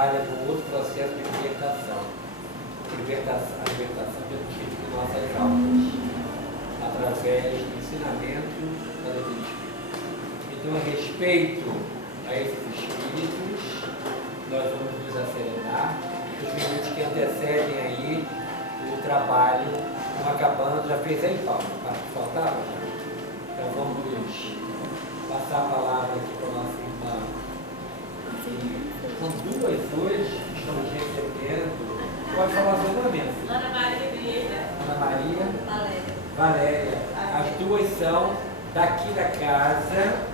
trabalha no outro processo de libertação. A libertação pelo Espírito de nossas almas, através do ensinamento da lei do Espírito. Então, a respeito a esses espíritos, nós vamos nos acerenar. Os minutos que antecedem aí o trabalho estão acabando. Já fez aí, Paulo? Faltava? Então vamos passar a palavra aqui para a nossa irmã. São duas hoje que estamos recebendo. Pode falar o seu nome? Ana Maria Vieira. Ana Maria. Valéria. Valéria. As duas são daqui da casa.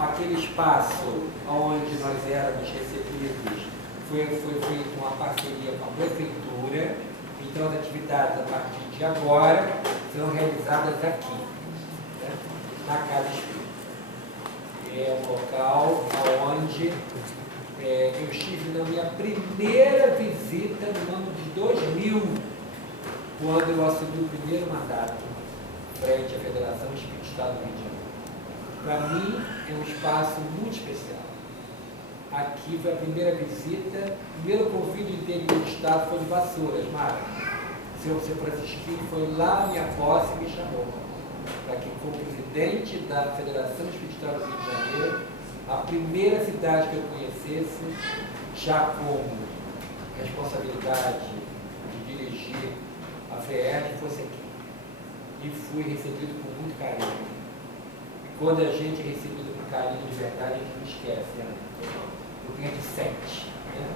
Aquele espaço onde nós éramos recebidos foi feita uma parceria com a prefeitura. Então as atividades a partir de agora serão realizadas aqui, né, na Casa Espírita. É um local onde eu estive na minha primeira visita no ano de 2000, quando eu assumi o primeiro mandato frente à Federação Espírita do Estado do Rio de Janeiro. Para mim é um espaço muito especial. Aqui foi a primeira visita, o primeiro convite do interior do Estado foi de Vassouras, Mara. O senhor Francisquinho foi lá na minha posse e me chamou para que, como presidente da Federação Espírita do Rio de Janeiro, a primeira cidade que eu conhecesse, já como responsabilidade de dirigir a FEERJ, fosse aqui. E fui recebido com muito carinho. E quando a gente é recebido com carinho de verdade, a gente não esquece, né? Porque a gente sente. Né?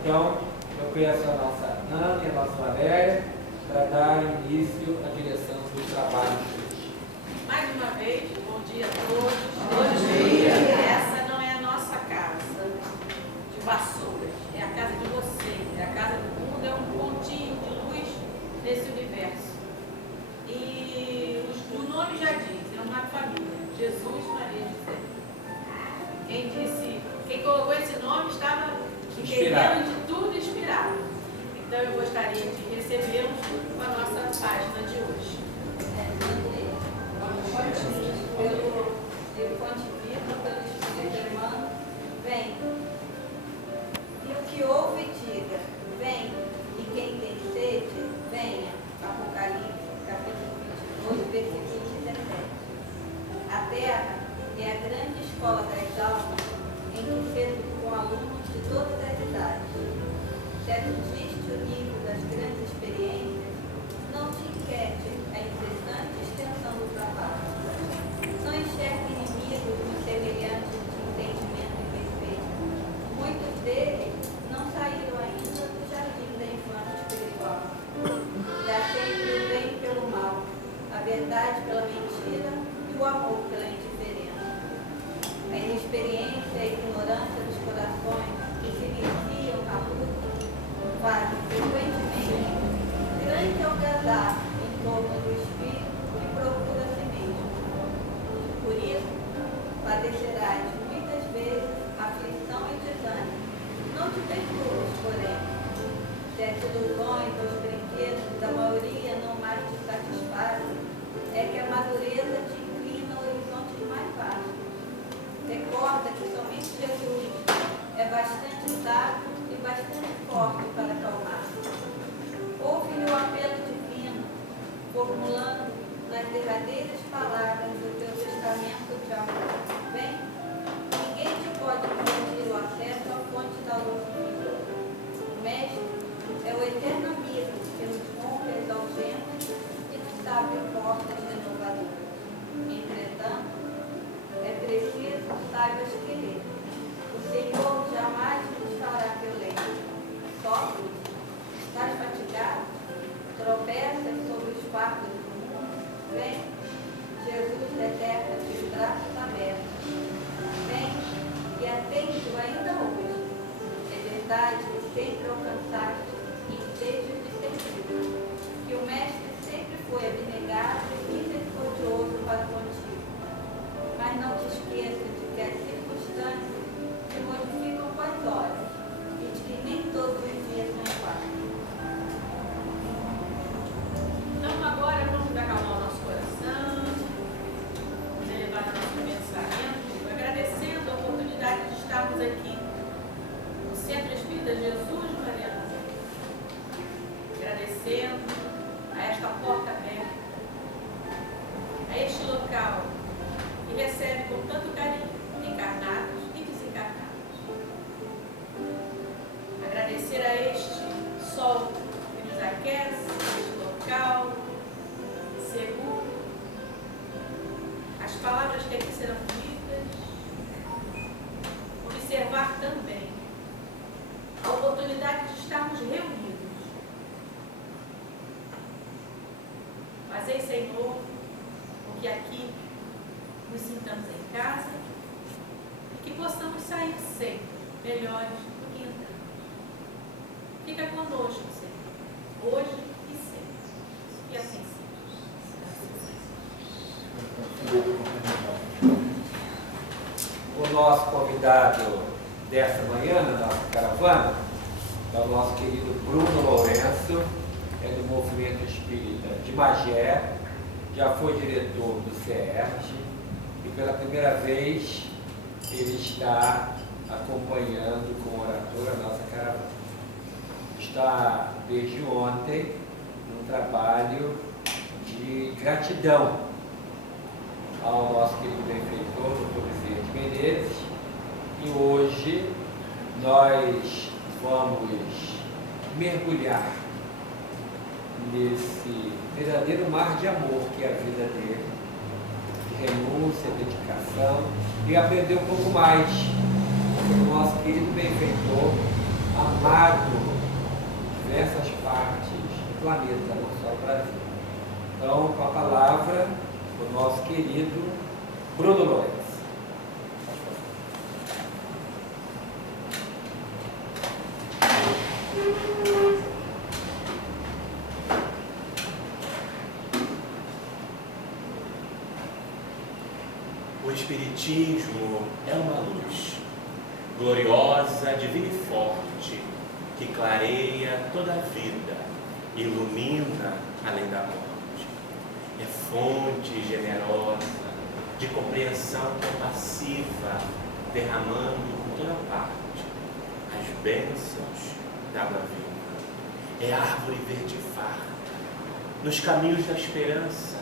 Então, eu peço a nossa Ana e a nossa Valéria para dar início à direção dos trabalhos de hoje. Mais uma vez, bom dia a todos. Bom dia. Essa não é a nossa casa de Vassouras, é a casa de vocês, é a casa do mundo, é um pontinho de luz nesse universo. E o nome já diz, é uma família, Jesus, Maria e José. Quem colocou esse nome estava entendendo de tudo inspirado. Então eu gostaria de recebê-los com a nossa página de hoje. Pelo Fonte Viva, pelo Espírito Emmanuel, vem. E o que ouve, diga, vem. E quem tem sede, venha. Apocalipse, capítulo 22, versículo 17. A terra é a grande escola das almas em que se educam alunos de todas as idades. Se atingiste o nível das grandes experiências, não te inquiete a incessante extensão do trabalho. Não enxergue inimigos no semelhante de entendimento imperfeito. Muitos deles não saíram ainda do jardim da infância espiritual. Dá sempre o bem pelo mal, a verdade pela mentira e o amor pela indiferença. A inexperiência e a ignorância dos corações que se iniciam na luta fazem frequentemente grande algazarra em torno do espírito que procura a si mesmo. Por isso, padecerás muitas vezes aflição e desânimo. Não te perturbes, porém. Se as ilusões ou os brinquedos da maioria não mais te satisfazem, é que a madureza te inclina a horizontes mais vastos. Recorda que somente Jesus é bastante sábio e bastante forte para acalmar. Ouve-lhe o apelo divino, formulando nas derradeiras palavras do teu testamento de amor. Vem, ninguém te pode impedir o acesso à fonte da luz viva. O Mestre é o eterno amigo que nos rompe as algemas e nos abre portas renovadoras. Entretanto, é preciso que saibas querer. O Senhor jamais nos fará violência. Sofre, estás fatigado? Tropeças sobre os fardos do mundo? Vem, Jesus eterna de braços abertos. Vem e atende-o ainda hoje. É verdade que sempre alcançaste ensejos de serviço, que o Mestre sempre foi abnegado e misericordioso para contigo. Mas não te esqueça de que as circunstâncias se modificam com as horas e de que nem todos os dias são iguais. Então agora vamos acalmar o nosso coração, vamos elevar o nosso pensamento, agradecendo a oportunidade de estarmos aqui no oportunidade de estarmos reunidos. Fazei, Senhor, com que aqui nos sintamos em casa e que possamos sair sempre melhores do que entramos. Fica conosco, Senhor, hoje e sempre. E assim seja. O nosso convidado dessa manhã, na nossa caravana, é o nosso querido Bruno Lourenço, é do Movimento Espírita de Magé, já foi diretor do CERJ e pela primeira vez ele está acompanhando com orator a nossa caravana. Está desde ontem num trabalho de gratidão ao nosso querido benfeitor, Dr. Bezerra de Menezes, e hoje nós vamos mergulhar nesse verdadeiro mar de amor que é a vida dele, de renúncia, dedicação, e aprender um pouco mais sobre o nosso querido benfeitor, amado em diversas partes do planeta, não só o Brasil. Então, com a palavra, o nosso querido Bruno Lourenço. O Espiritismo é uma luz, gloriosa, divina e forte, que clareia toda a vida, ilumina além da morte. É fonte generosa, de compreensão compassiva, derramando por toda parte as bênçãos da água viva. É árvore verde farta, nos caminhos da esperança,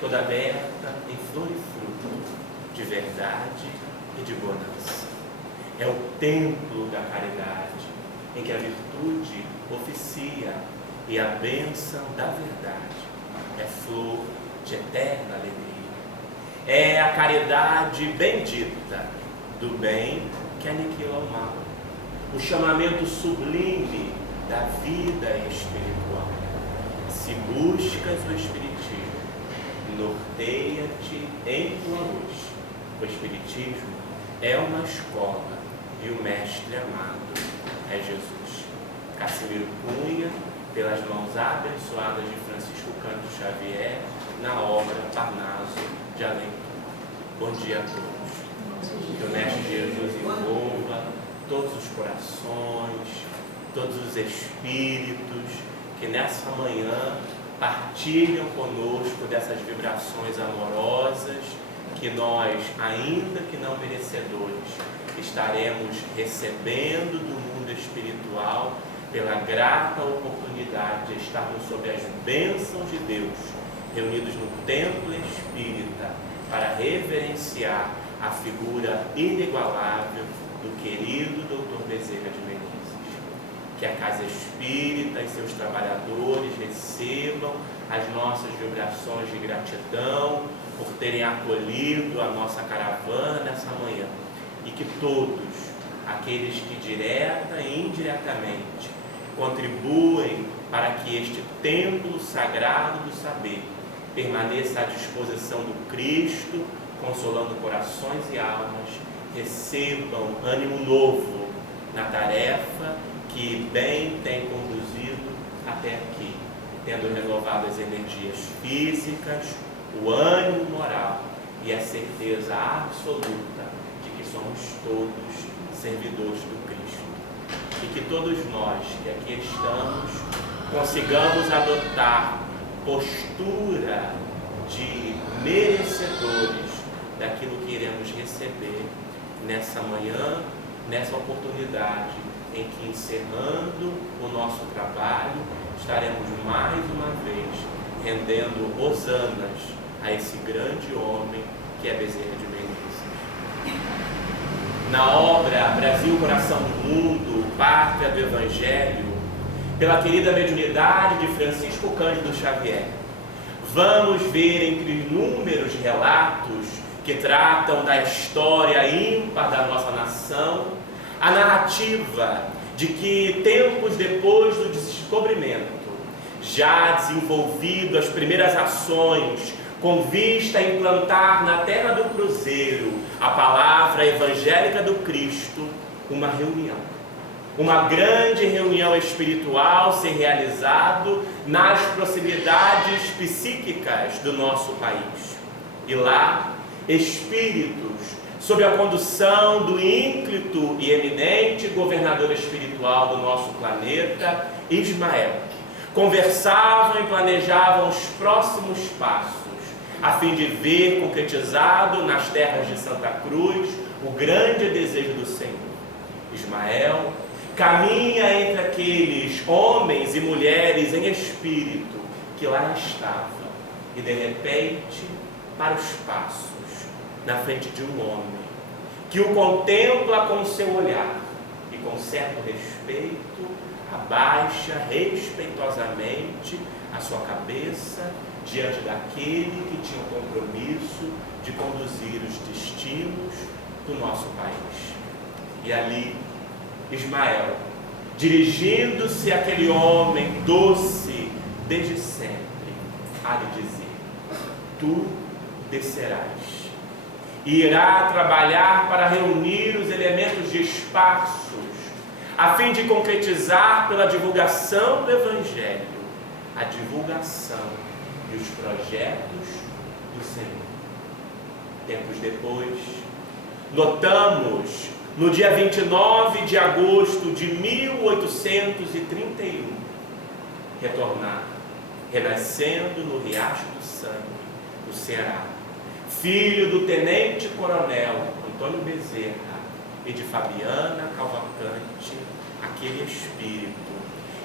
toda aberta em flor e fruto, de verdade e de bonança. É o templo da caridade, em que a virtude oficia e a bênção da verdade é flor de eterna alegria. É a caridade bendita do bem que aniquila o mal, o chamamento sublime da vida espiritual. Se buscas o Espiritismo, norteia-te em tua luz. O Espiritismo é uma escola e o mestre amado é Jesus. Cassimiro Cunha, pelas mãos abençoadas de Francisco Cândido Xavier, na obra Parnaso de Além. Bom dia a todos. Que o mestre Jesus envolva todos os corações, todos os espíritos que nessa manhã partilham conosco dessas vibrações amorosas que nós, ainda que não merecedores, estaremos recebendo do mundo espiritual pela grata oportunidade de estarmos sob as bênçãos de Deus, reunidos no templo espírita, para reverenciar a figura inigualável do querido Dr. Bezerra de Menezes. Que a Casa Espírita e seus trabalhadores recebam as nossas vibrações de gratidão por terem acolhido a nossa caravana nessa manhã, e que todos aqueles que direta e indiretamente contribuem para que este templo sagrado do saber permaneça à disposição do Cristo, consolando corações e almas, recebam ânimo novo na tarefa que bem tem conduzido até aqui, tendo renovado as energias físicas, o ânimo moral e a certeza absoluta de que somos todos servidores do Cristo. E que todos nós que aqui estamos consigamos adotar postura de merecedores daquilo que iremos receber nessa manhã, nessa oportunidade em que, encerrando o nosso trabalho, estaremos mais uma vez rendendo hosanas a esse grande homem que é Bezerra de Menezes. Na obra Brasil, Coração do Mundo, Pátria do Evangelho, pela querida mediunidade de Francisco Cândido Xavier, vamos ver entre inúmeros relatos que tratam da história ímpar da nossa nação, a narrativa de que tempos depois do descobrimento, já desenvolvido as primeiras ações com vista a implantar na terra do Cruzeiro a palavra evangélica do Cristo, uma reunião, uma grande reunião espiritual ser realizado nas proximidades psíquicas do nosso país. E lá, espíritos, sob a condução do ínclito e eminente governador espiritual do nosso planeta, Ismael, conversavam e planejavam os próximos passos, a fim de ver concretizado nas terras de Santa Cruz o grande desejo do Senhor. Ismael caminha entre aqueles homens e mulheres em espírito que lá estavam e de repente, para os passos, na frente de um homem que o contempla com seu olhar e com certo respeito abaixa respeitosamente a sua cabeça diante daquele que tinha o compromisso de conduzir os destinos do nosso país. E ali, Ismael, dirigindo-se àquele homem doce desde sempre, há de dizer: tu descerás e irá trabalhar para reunir os elementos dispersos, a fim de concretizar pela divulgação do Evangelho a divulgação e os projetos do Senhor. Tempos depois, notamos, no dia 29 de agosto de 1831, retornar, renascendo no Riacho do Sangue, no Ceará, filho do tenente-coronel Antônio Bezerra e de Fabiana Cavalcante, aquele espírito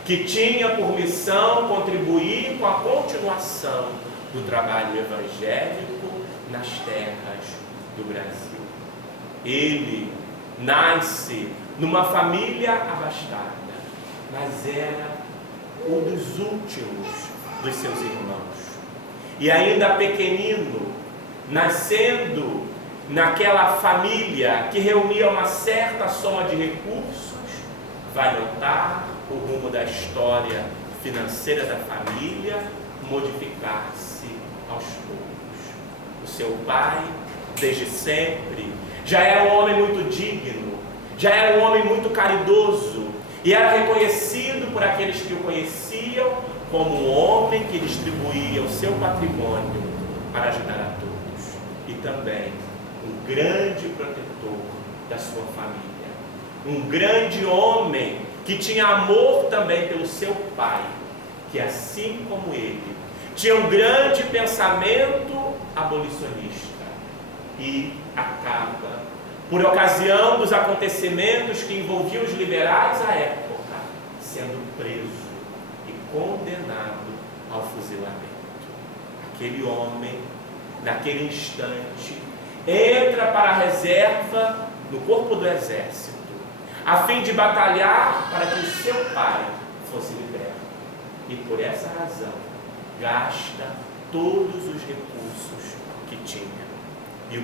que tinha por missão contribuir com a continuação do trabalho evangélico nas terras do Brasil. Ele nasce numa família abastada, mas era um dos últimos dos seus irmãos. E ainda pequenino, nascendo naquela família que reunia uma certa soma de recursos, vai notar o rumo da história financeira da família modificar-se aos poucos. O seu pai, desde sempre, já era um homem muito digno, já era um homem muito caridoso e era reconhecido por aqueles que o conheciam como um homem que distribuía o seu patrimônio para ajudar a todos e também um grande protetor da sua família, um grande homem que tinha amor também pelo seu pai, que assim como ele, tinha um grande pensamento abolicionista e acaba, por ocasião dos acontecimentos que envolviam os liberais à época, sendo preso e condenado ao fuzilamento. Aquele homem, naquele instante, entra para a reserva no corpo do exército, a fim de batalhar para que o seu pai fosse liberto. E por essa razão, gasta todos os recursos que tinha. E o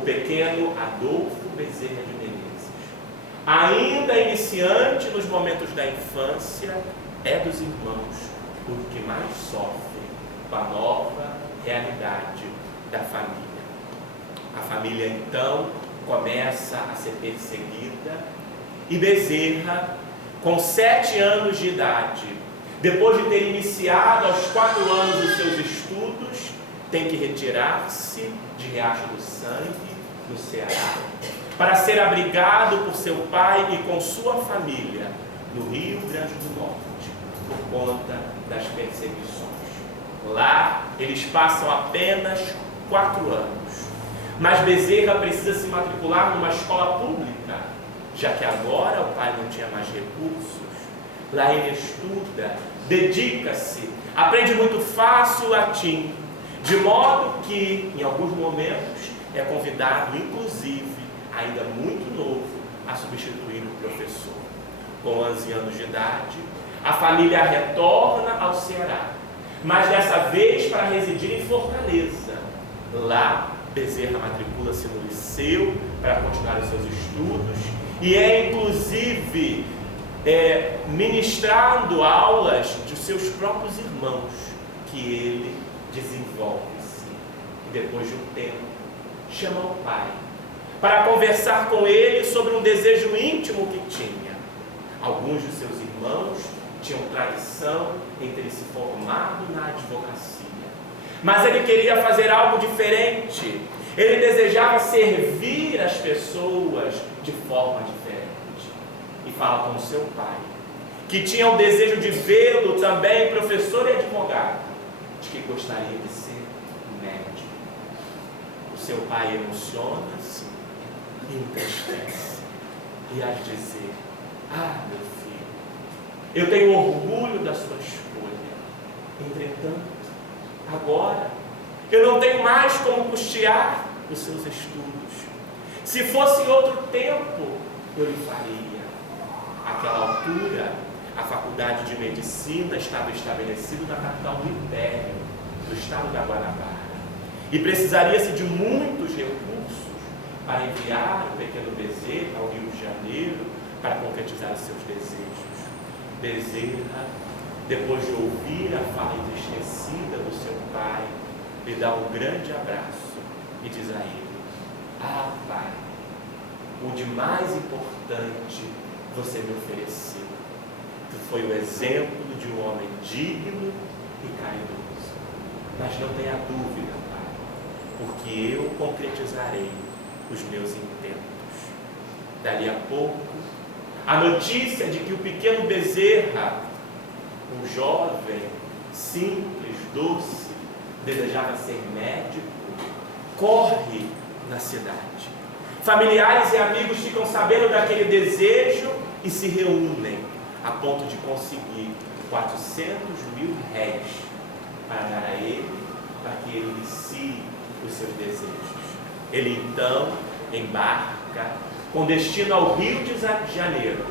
pequeno Adolfo Bezerra de Menezes, ainda iniciante nos momentos da infância, é dos irmãos o que mais sofre com a nova realidade da família. A família então começa a ser perseguida e Bezerra, com 7 anos de idade, depois de ter iniciado aos 4 anos os seus estudos, tem que retirar-se de Riacho do Sangue, no Ceará, para ser abrigado por seu pai e com sua família no Rio Grande do Norte, por conta das perseguições. Lá, eles passam apenas 4 anos. Mas Bezerra precisa se matricular numa escola pública, já que agora o pai não tinha mais recursos. Lá ele estuda, dedica-se, aprende muito fácil o latim, de modo que, em alguns momentos, é convidado, inclusive, ainda muito novo, a substituir o professor. Com 11 anos de idade, a família retorna ao Ceará, mas dessa vez para residir em Fortaleza. Lá, Bezerra matricula-se no liceu para continuar os seus estudos e é inclusive ministrando aulas de seus próprios irmãos que ele desenvolve-se. E depois de um tempo, chama o pai para conversar com ele sobre um desejo íntimo que tinha. Alguns de seus irmãos tinham tradição em ter se formado na advocacia, mas ele queria fazer algo diferente. Ele desejava servir as pessoas de forma diferente. E fala com o seu pai, que tinha o desejo de vê-lo também professor e advogado, de que gostaria de ser médico. O seu pai emociona-se, entristece e há de dizer: ah, meu filho, eu tenho orgulho da sua escolha. Entretanto, agora eu não tenho mais como custear os seus estudos. Se fosse em outro tempo, eu lhe faria. Àquela altura, a faculdade de medicina estava estabelecida na capital do Império, do estado da Guanabara, e precisaria-se de muitos recursos para enviar o pequeno Bezerra ao Rio de Janeiro para concretizar os seus desejos. Bezerra, depois de ouvir a fala entristecida do seu pai, lhe dá um grande abraço e diz a ele: ah, pai, o de mais importante você me ofereceu. Tu foi o exemplo de um homem digno e caridoso. Mas não tenha dúvida, pai, porque eu concretizarei os meus intentos. Dali a pouco, a notícia de que o pequeno Bezerra, um jovem, simples, doce, desejava ser médico, corre na cidade. Familiares e amigos ficam sabendo daquele desejo e se reúnem a ponto de conseguir 400 mil réis para dar a ele, para que ele inicie os seus desejos. Ele então embarca com destino ao Rio de Janeiro,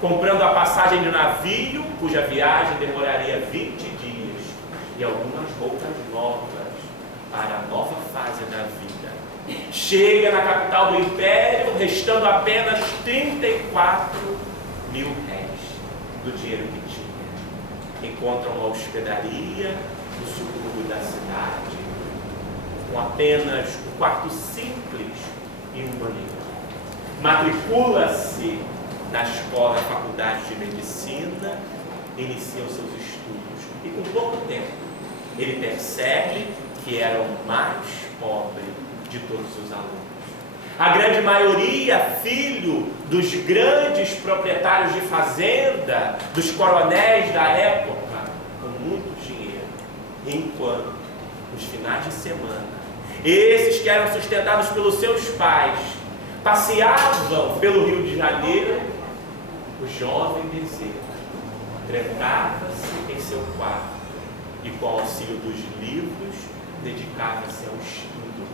comprando a passagem de navio, cuja viagem demoraria 20 dias, e algumas roupas novas para a nova fase da vida. Chega na capital do Império, restando apenas 34 mil réis do dinheiro que tinha. Encontra uma hospedaria no subúrbio da cidade, com apenas um quarto simples e um banheiro. Matricula-se na escola, faculdade de medicina, inicia os seus estudos. E com pouco tempo, ele percebe que era o mais pobre de todos os alunos. A grande maioria, filho dos grandes proprietários de fazenda, dos coronéis da época, com muito dinheiro. Enquanto, nos finais de semana, esses que eram sustentados pelos seus pais, passeavam pelo Rio de Janeiro, o jovem Bezerra trancava-se em seu quarto e, com o auxílio dos livros, dedicava-se ao estudo.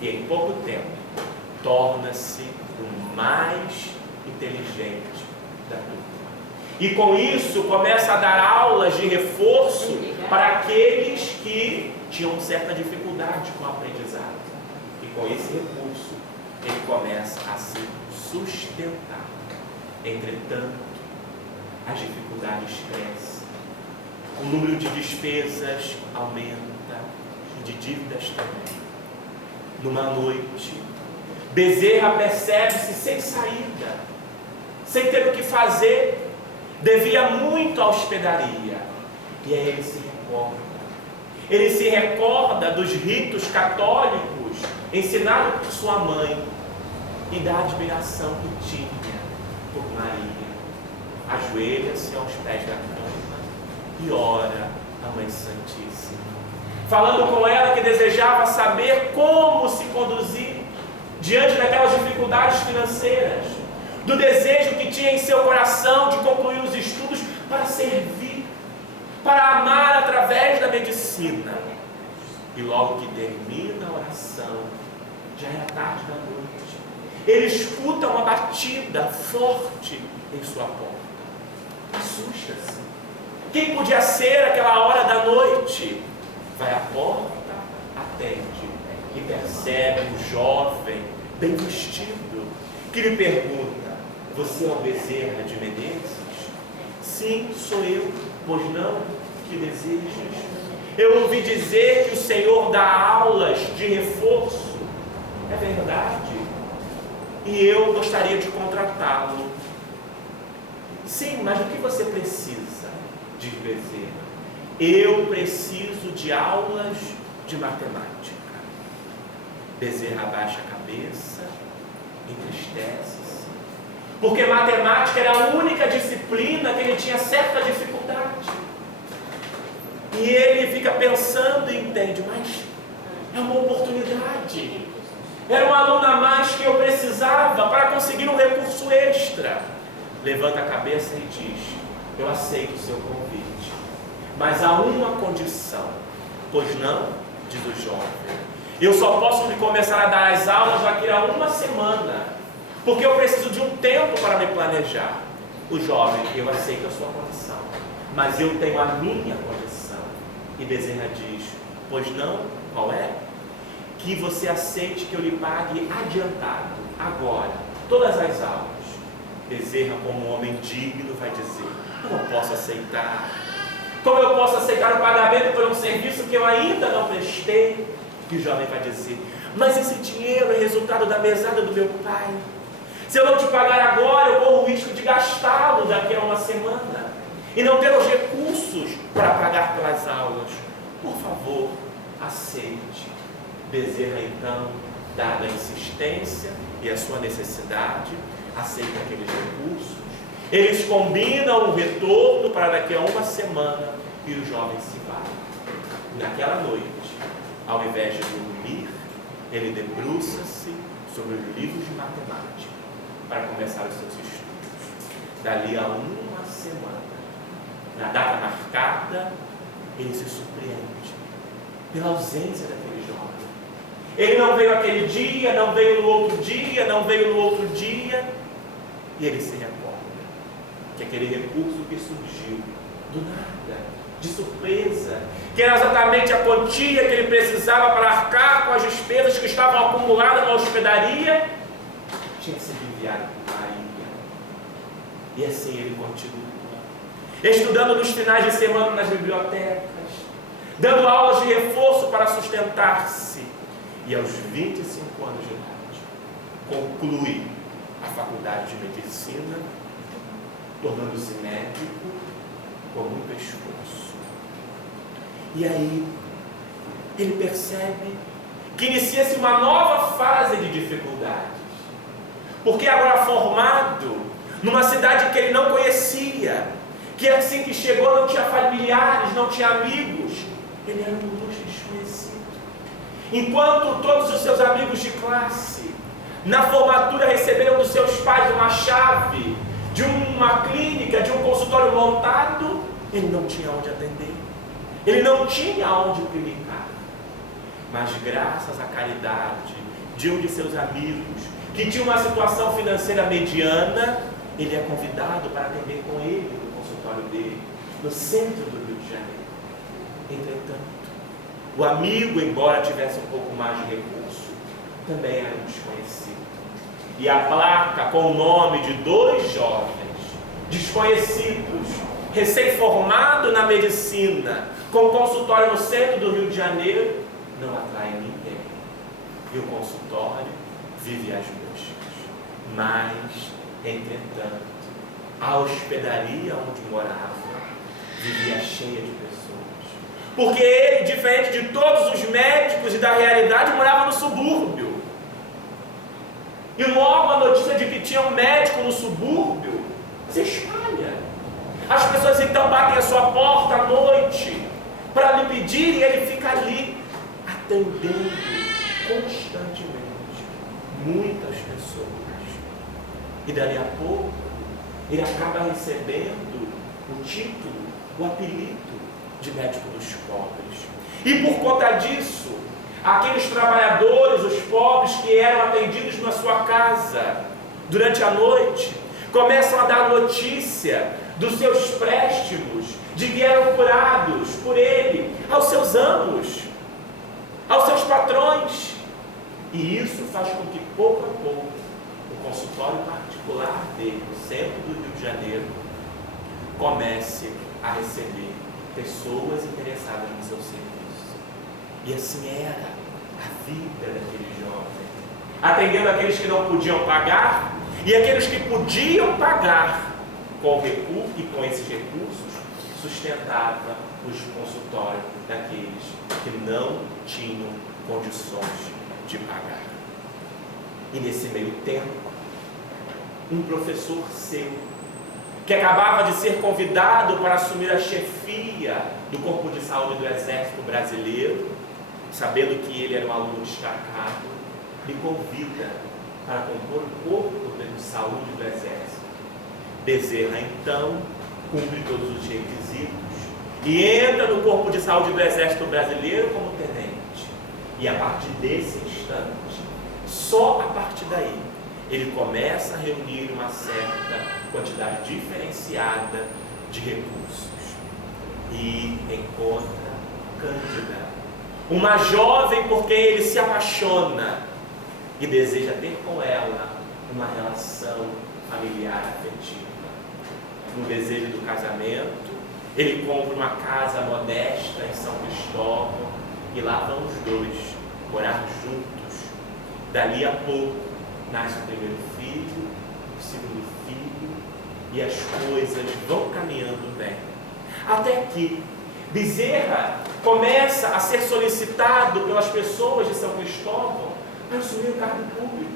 E em pouco tempo, torna-se o mais inteligente da turma. E com isso, começa a dar aulas de reforço para aqueles que tinham certa dificuldade com o aprendizado. E com esse recurso, ele começa a se sustentar. Entretanto, as dificuldades crescem, o número de despesas aumenta e de dívidas também. Numa noite, Bezerra percebe-se sem saída, sem ter o que fazer, devia muito à hospedaria. E aí ele se recorda. Ele se recorda dos ritos católicos ensinados por sua mãe e da admiração que tinha por Maria. Ajoelha-se aos pés da cama e ora a Mãe Santíssima, falando com ela que desejava saber como se conduzir diante daquelas dificuldades financeiras, do desejo que tinha em seu coração de concluir os estudos para servir, para amar através da medicina. E logo que termina a oração, já era tarde da noite, ele escuta uma batida forte em sua porta. Assusta-se. Quem podia ser aquela hora da noite? Vai à porta, atende e percebe um jovem bem vestido que lhe pergunta: Você é o Bezerra de Menezes? Sim, sou eu, pois não, que desejas? Eu ouvi dizer que o Senhor dá aulas de reforço. É verdade? E eu gostaria de contratá-lo. Sim, mas o que você precisa? Diz Bezerra. Eu preciso de aulas de matemática. Bezerra abaixa a cabeça, entristece-se, porque matemática era a única disciplina que ele tinha certa dificuldade. E ele fica pensando e entende, mas é uma oportunidade. Era uma aluna a mais que eu precisava para conseguir um recurso extra. Levanta a cabeça e diz, eu aceito o seu convite, mas há uma condição. Pois não, diz o jovem, eu só posso começar a dar as aulas daqui a uma semana, porque eu preciso de um tempo para me planejar. O jovem, eu aceito a sua condição, mas eu tenho a minha condição. E Bezerra diz, pois não, qual é? Que você aceite que eu lhe pague adiantado, agora, todas as aulas. Bezerra, como um homem digno, vai dizer, eu não posso aceitar. Como eu posso aceitar o pagamento por um serviço que eu ainda não prestei? E o jovem vai dizer, mas esse dinheiro é resultado da mesada do meu pai. Se eu não te pagar agora, eu corro o risco de gastá-lo daqui a uma semana e não ter os recursos para pagar pelas aulas. Por favor, aceite. Bezerra, então, dada a insistência e a sua necessidade, aceita aqueles recursos. Eles combinam o retorno para daqui a uma semana e o jovem se vai. Naquela noite, ao invés de dormir, ele debruça-se sobre os livros de matemática para começar os seus estudos. Dali a uma semana, na data marcada, ele se surpreende pela ausência daquele jovem. Ele não veio aquele dia, não veio no outro dia, não veio no outro dia, e ele se recorda que aquele recurso que surgiu do nada, de surpresa, que era exatamente a quantia que ele precisava para arcar com as despesas que estavam acumuladas na hospedaria, tinha sido enviado por Maria. E assim ele continua, estudando nos finais de semana nas bibliotecas, dando aulas de reforço para sustentar-se, e aos 25 anos de idade, conclui a faculdade de medicina, tornando-se médico com muito esforço. E aí, ele percebe que inicia-se uma nova fase de dificuldades, porque agora formado numa cidade que ele não conhecia, que assim que chegou não tinha familiares, não tinha amigos, ele era um ilustre desconhecido. Enquanto todos os seus amigos de classe, na formatura, receberam dos seus pais uma chave de uma clínica, de um consultório montado, ele não tinha onde atender, ele não tinha onde clinicar. Mas graças à caridade de um de seus amigos, que tinha uma situação financeira mediana, ele é convidado para atender com ele no consultório dele, no centro do Rio de Janeiro. Entretanto, o amigo, embora tivesse um pouco mais de recurso, também era um desconhecido. E a placa com o nome de 2 jovens desconhecidos, recém-formado na medicina, com consultório no centro do Rio de Janeiro, não atrai ninguém. E o consultório vive às moscas. Mas, entretanto, a hospedaria onde morava vivia cheia de pessoas. Porque ele, diferente de todos os médicos e da realidade, morava no subúrbio. E logo a notícia de que tinha um médico no subúrbio se espalha. As pessoas então batem a sua porta à noite para lhe pedir, e ele fica ali atendendo constantemente muitas pessoas. E dali a pouco ele acaba recebendo o título, o apelido de médico dos pobres. E por conta disso, aqueles trabalhadores, os pobres que eram atendidos na sua casa durante a noite, começam a dar notícia dos seus préstimos, de que eram curados por ele, aos seus amos, aos seus patrões. E isso faz com que pouco a pouco o consultório particular particular dele, no centro do Rio de Janeiro, comece a receber pessoas interessadas no seu serviço. E assim era a vida daquele jovem, atendendo aqueles que não podiam pagar e aqueles que podiam pagar com recurso, e com esses recursos sustentava os consultórios daqueles que não tinham condições de pagar. E nesse meio tempo, um professor seu, que acabava de ser convidado para assumir a chefia do Corpo de Saúde do Exército Brasileiro, sabendo que ele era um aluno destacado, lhe convida para compor o Corpo de Saúde do Exército. Bezerra, então, cumpre todos os requisitos e entra no Corpo de Saúde do Exército Brasileiro como tenente. E a partir desse instante, só a partir daí, ele começa a reunir uma certa quantidade diferenciada de recursos. E encontra Cândida, uma jovem por quem ele se apaixona e deseja ter com ela uma relação familiar afetiva. No desejo do casamento, ele compra uma casa modesta em São Cristóvão e lá vão os dois morar juntos. Dali a pouco nasce o primeiro filho, o segundo filho, e as coisas vão caminhando bem. Até que Bezerra começa a ser solicitado pelas pessoas de São Cristóvão para assumir o cargo público.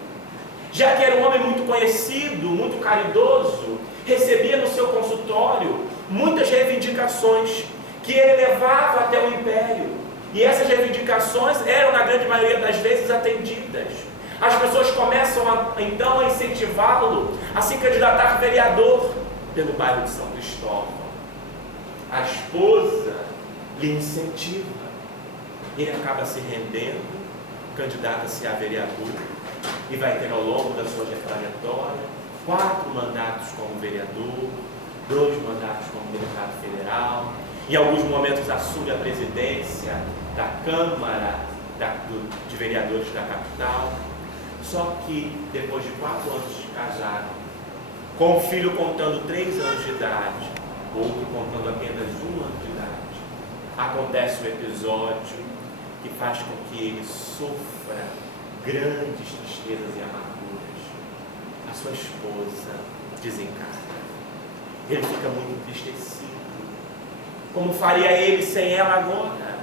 Já que era um homem muito conhecido, muito caridoso, recebia no seu consultório muitas reivindicações que ele levava até o império. E essas reivindicações eram, na grande maioria das vezes, atendidas. As pessoas começam então a incentivá-lo a se candidatar vereador pelo bairro de São Cristóvão. A esposa lhe incentiva. Ele acaba se rendendo, candidata-se a vereador e vai ter ao longo da sua trajetória 4 mandatos como vereador, 2 mandatos como deputado federal, em alguns momentos assume a presidência da Câmara de Vereadores da capital. Só que depois de 4 anos de casado, com o filho contando 3 anos de idade, outro contando apenas 1 ano de idade, acontece um episódio que faz com que ele sofra grandes tristezas e amarguras. A sua esposa desencarna. Ele fica muito entristecido. Como faria ele sem ela agora?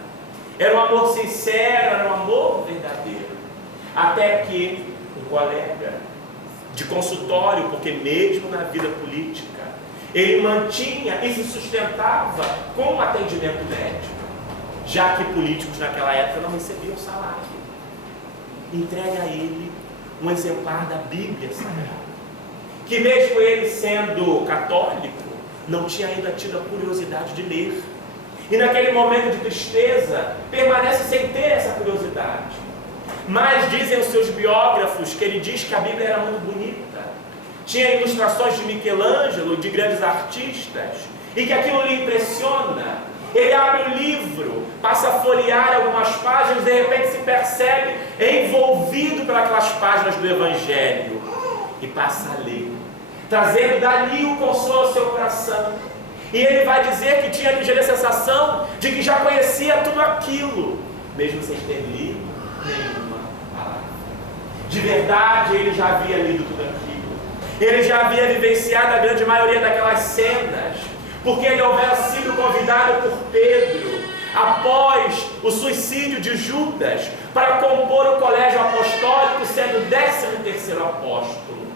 Era um amor sincero, era um amor verdadeiro. Até que um colega de consultório, porque mesmo na vida política, ele mantinha e se sustentava com um atendimento médico, já que políticos naquela época não recebiam salário. Entrega a ele um exemplar da Bíblia Sagrada, que mesmo ele sendo católico, não tinha ainda tido a curiosidade de ler. E naquele momento de tristeza, permanece sem ter essa curiosidade. Mas dizem os seus biógrafos que ele diz que a Bíblia era muito bonita, tinha ilustrações de Michelangelo, de grandes artistas, e que aquilo lhe impressiona. Ele abre o livro, passa a folhear algumas páginas, de repente se percebe envolvido pelas páginas do Evangelho e passa a ler, trazendo dali o consolo ao seu coração. E ele vai dizer que tinha ligeira sensação de que já conhecia tudo aquilo, mesmo sem ter lido nenhuma palavra. De verdade, ele já havia lido tudo aquilo. Ele já havia vivenciado a grande maioria daquelas cenas, porque ele houvera sido convidado por Pedro, após o suicídio de Judas, para compor o colégio apostólico, sendo o 13º apóstolo.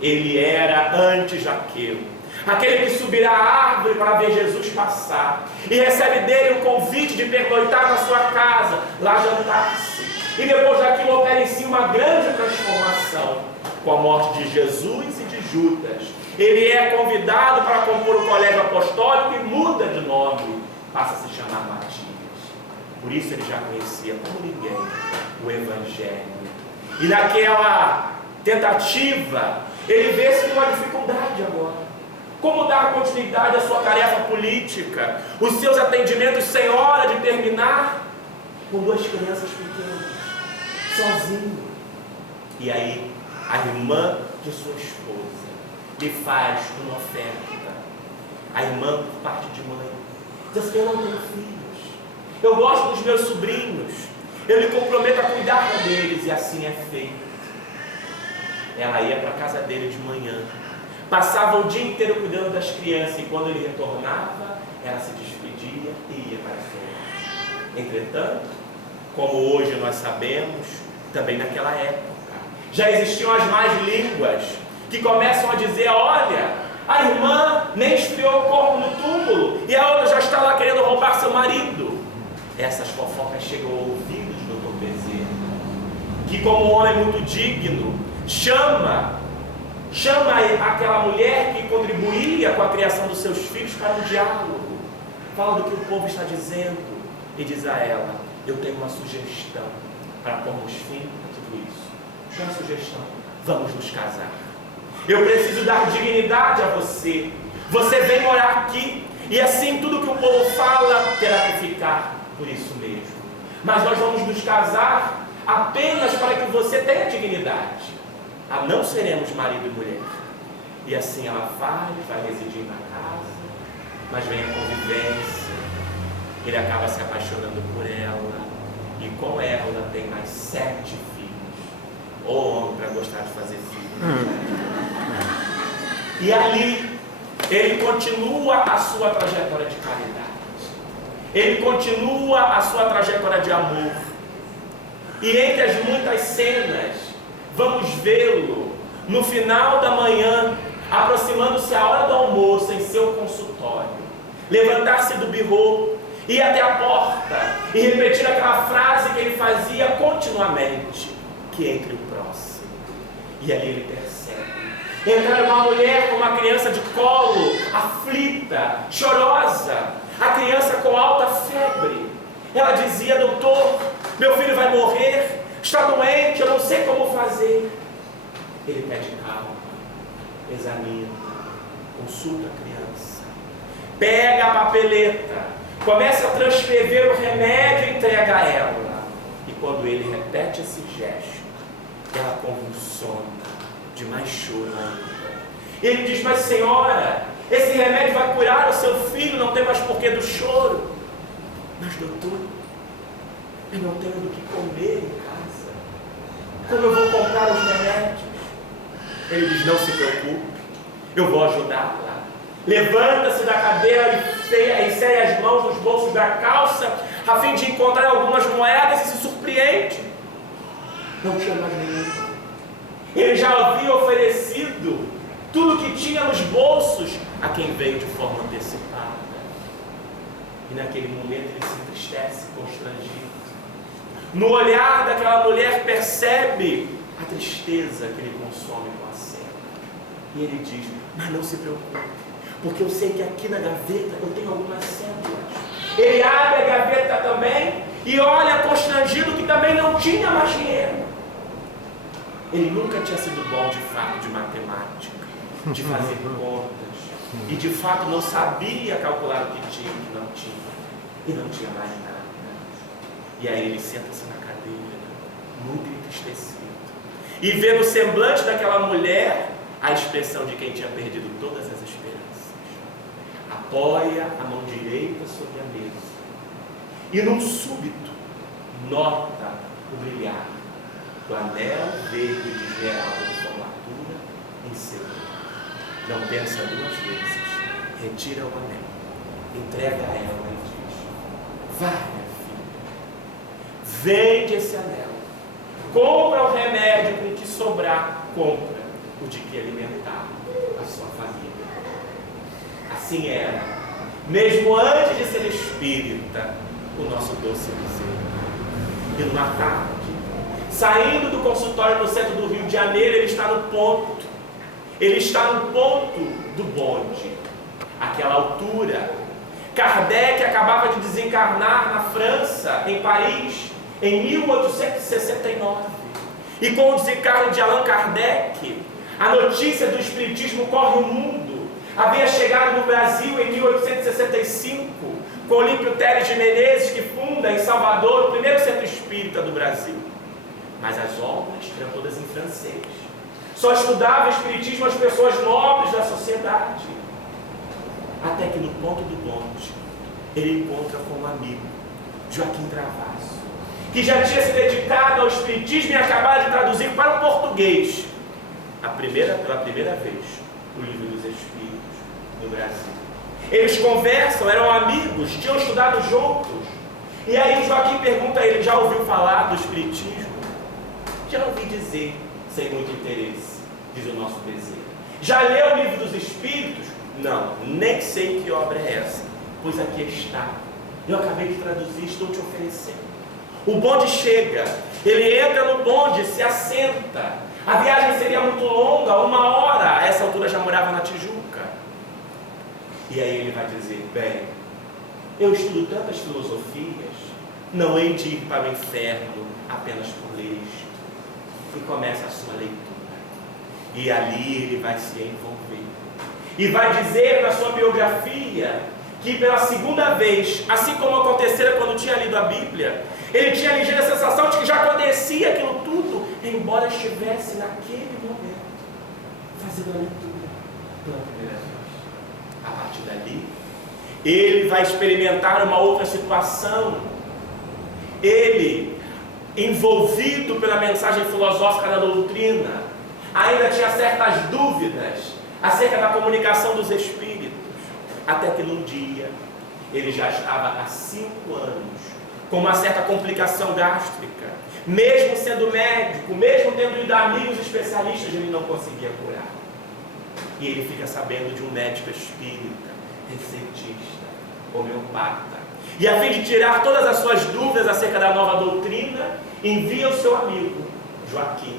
Ele era anti-Jaqueu, aquele que subirá à árvore para ver Jesus passar, e recebe dele o convite de pernoitar na sua casa, lá jantar-se, e depois daquilo opera em si uma grande transformação, com a morte de Jesus e de Judas. Ele é convidado para compor o colégio apostólico e muda de nome, passa a se chamar Matias. Por isso ele já conhecia como ninguém o Evangelho. E naquela tentativa, ele vê-se numa dificuldade agora. Como dar continuidade à sua tarefa política, os seus atendimentos sem hora de terminar, com 2 crianças pequenas, sozinho. E aí, a irmã de sua esposa lhe faz uma oferta. A irmã, por parte de mãe, diz assim: eu não tenho filhos, eu gosto dos meus sobrinhos, eu me comprometo a cuidar deles, e assim é feito. Ela ia para a casa dele de manhã, passava o dia inteiro cuidando das crianças, e quando ele retornava, ela se despedia e ia para seu lar. Entretanto, como hoje nós sabemos, também naquela época, já existiam as más línguas, que começam a dizer: olha, a irmã nem esfriou o corpo no túmulo, e a outra já está lá querendo roubar seu marido. Essas fofocas chegam ao ouvido do Dr. Bezerra, que como um homem muito digno, chama aquela mulher que contribuía com a criação dos seus filhos para um diálogo, fala do que o povo está dizendo, e diz a ela: eu tenho uma sugestão para pormos fim a tudo isso. Qual é a sugestão? Vamos nos casar. Eu preciso dar dignidade a você. Você vem morar aqui, e assim tudo que o povo fala terá que ficar por isso mesmo. Mas nós vamos nos casar apenas para que você tenha dignidade. Não seremos marido e mulher. E assim ela vai residir na casa, mas vem a convivência, ele acaba se apaixonando por ela, e com ela tem mais 7 filhos. Ô homem para gostar de fazer filhos. E ali ele continua a sua trajetória de caridade, ele continua a sua trajetória de amor, e entre as muitas cenas vamos vê-lo no final da manhã, aproximando-se a hora do almoço em seu consultório, levantar-se do birô, ir até a porta e repetir aquela frase que ele fazia continuamente: que entre o próximo. E ali ele percebe entrar uma mulher com uma criança de colo, aflita, chorosa, a criança com alta febre. Ela dizia: doutor, meu filho vai morrer, está doente, eu não sei como fazer. Ele pede calma, examina, consulta a criança, pega a papeleta, começa a transcrever o remédio e entrega a ela. E quando ele repete esse gesto, ela convulsiona, de mais choro ainda. Ele diz: mas senhora, esse remédio vai curar o seu filho, não tem mais porquê do choro. Mas doutor, eu não tenho do que comer em casa, como eu vou comprar os remédios? Ele diz: não se preocupe, eu vou ajudá-la. Levanta-se da cadeira e insere as mãos nos bolsos da calça, a fim de encontrar algumas moedas, e se surpreende. Não tinha mais nenhuma. Ele já havia oferecido tudo que tinha nos bolsos a quem veio de forma antecipada. E naquele momento ele se entristece, constrangido. No olhar daquela mulher percebe a tristeza que ele consome com a cena. E ele diz: mas não se preocupe, porque eu sei que aqui na gaveta eu tenho algumas cédulas. Ele abre a gaveta também e olha constrangido que também não tinha mais dinheiro. Ele nunca tinha sido bom de fato de matemática, de fazer contas, e de fato não sabia calcular o que tinha e o que não tinha, e não tinha mais nada. E aí ele senta-se na cadeira, muito entristecido, e vê no semblante daquela mulher a expressão de quem tinha perdido todas as esperanças. Apoia a mão direita sobre a mesa, e num súbito nota o brilhar do anel verde de esmeralda de formatura em seu dedo. Não pensa 2 vezes, retira o anel, entrega a ela e diz: vai, minha filha, vende esse anel, compra o remédio, com o que sobrar, compra o de que alimentar a sua família. Assim era, mesmo antes de ser espírita, o nosso doce Bezerra. E numa tarde, saindo do consultório no centro do Rio de Janeiro, ele está no ponto do bonde. Àquela altura, Kardec acabava de desencarnar na França, em Paris, em 1869. E com o desencarno de Allan Kardec, a notícia do espiritismo corre o mundo. Havia chegado no Brasil em 1865, com Olímpio Teles de Menezes, que funda em Salvador o primeiro centro espírita do Brasil. Mas as obras eram todas em francês. Só estudava espiritismo as pessoas nobres da sociedade. Até que no ponto do bonde, ele encontra com um amigo, Joaquim Travasso, que já tinha se dedicado ao espiritismo e acabado de traduzir para o português, pela primeira vez, o Livro dos Espíritos no Brasil. Eles conversam, eram amigos, tinham estudado juntos. E aí o Joaquim pergunta a ele: já ouviu falar do espiritismo? Já ouvi dizer, sem muito interesse, diz o nosso Bezerra. Já leu o Livro dos Espíritos? Não, nem sei que obra é essa, pois aqui está. Eu acabei de traduzir, estou te oferecendo. O bonde chega, ele entra no bonde, se assenta. A viagem seria muito longa, 1 hora. A essa altura já morava na Tijuca. E aí ele vai dizer: bem, eu estudo tantas filosofias, não hei de ir para o inferno apenas por ler isto. E começa a sua leitura. E ali ele vai se envolver. E vai dizer na sua biografia que pela segunda vez, assim como acontecera quando tinha lido a Bíblia, ele tinha ligeira sensação de que já conhecia aquilo tudo, embora estivesse naquele momento fazendo a leitura pela primeira vez. A partir dali, ele vai experimentar uma outra situação. Ele, envolvido pela mensagem filosófica da doutrina, ainda tinha certas dúvidas acerca da comunicação dos espíritos, até que num dia ele já estava há 5 anos com uma certa complicação gástrica, mesmo sendo médico, mesmo tendo ido a amigos especialistas, ele não conseguia curar. E ele fica sabendo de um médico espírita, recentista, homeopata, e a fim de tirar todas as suas dúvidas acerca da nova doutrina, envia o seu amigo Joaquim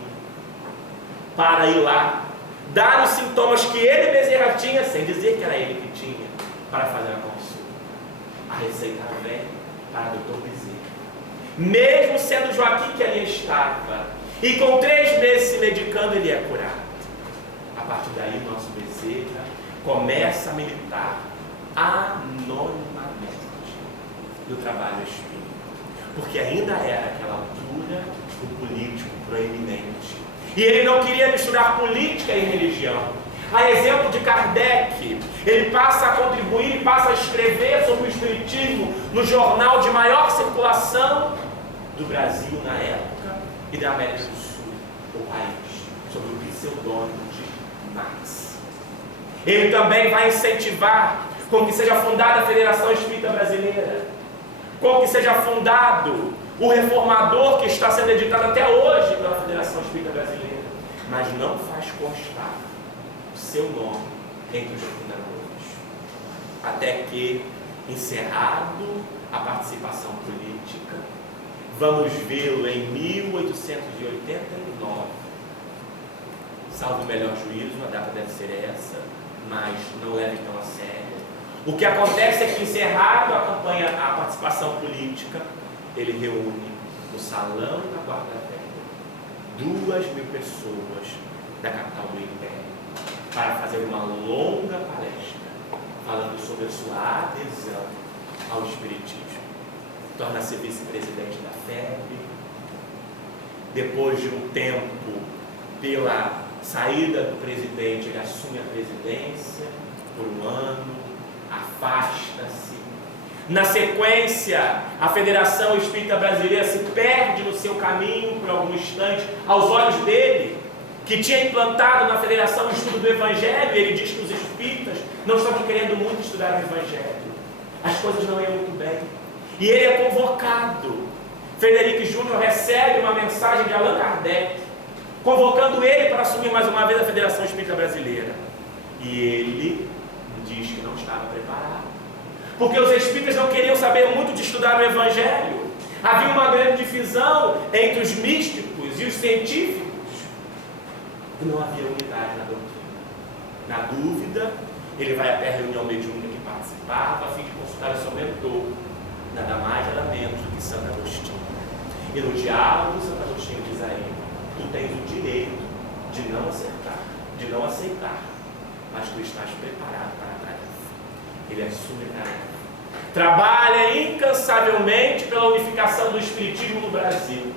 para ir lá, dar os sintomas que ele, Bezerra, tinha, sem dizer que era ele que tinha, para fazer a consulta. A receita vem para o Dr. Bezerra. Mesmo sendo Joaquim que ali estava, e com 3 meses se medicando, ele é curado. A partir daí, o nosso Bezerra começa a militar anonimamente no trabalho espírita, porque ainda era naquela altura um político proeminente. E ele não queria misturar política e religião. A exemplo de Kardec, ele passa a contribuir e passa a escrever sobre o espiritismo no jornal de maior circulação do Brasil na época e da América do Sul, o país, sob o pseudônimo de Marx. Ele também vai incentivar com que seja fundada a Federação Espírita Brasileira, com que seja fundado o reformador que está sendo editado até hoje pela Federação Espírita Brasileira, mas não faz constar o seu nome entre os fundadores. Até que, encerrado a participação política, vamos vê-lo em 1889. Salvo o melhor juízo, a data deve ser essa, mas não leve tão a sério. O que acontece é que, encerrado a participação política, ele reúne no salão da Guarda-Velha 2.000 pessoas da capital do Império para fazer uma longa palestra falando sobre a sua adesão ao espiritismo. Torna-se vice-presidente da FEB. Depois de um tempo, pela saída do presidente, ele assume a presidência por 1 ano, afasta-se. Na sequência, a Federação Espírita Brasileira se perde no seu caminho por algum instante, aos olhos dele, que tinha implantado na Federação o estudo do Evangelho, e ele diz que os espíritas não estavam querendo muito estudar o Evangelho. As coisas não iam muito bem. E ele é convocado. Frederico Júnior recebe uma mensagem de Allan Kardec, convocando ele para assumir mais uma vez a Federação Espírita Brasileira. E ele diz que não estava preparado, porque os espíritas não queriam saber muito de estudar o Evangelho. Havia uma grande divisão entre os místicos e os científicos. E não havia unidade na doutrina. Na dúvida, ele vai até a reunião mediúnica que participava, a fim de consultar o seu mentor, nada mais, nada menos do que Santo Agostinho. E no diálogo, Santo Agostinho diz a ele: tu tens o direito de não acertar, de não aceitar, mas tu estás preparado para a tarefa. Ele assume a tarefa. Trabalha incansavelmente pela unificação do espiritismo no Brasil.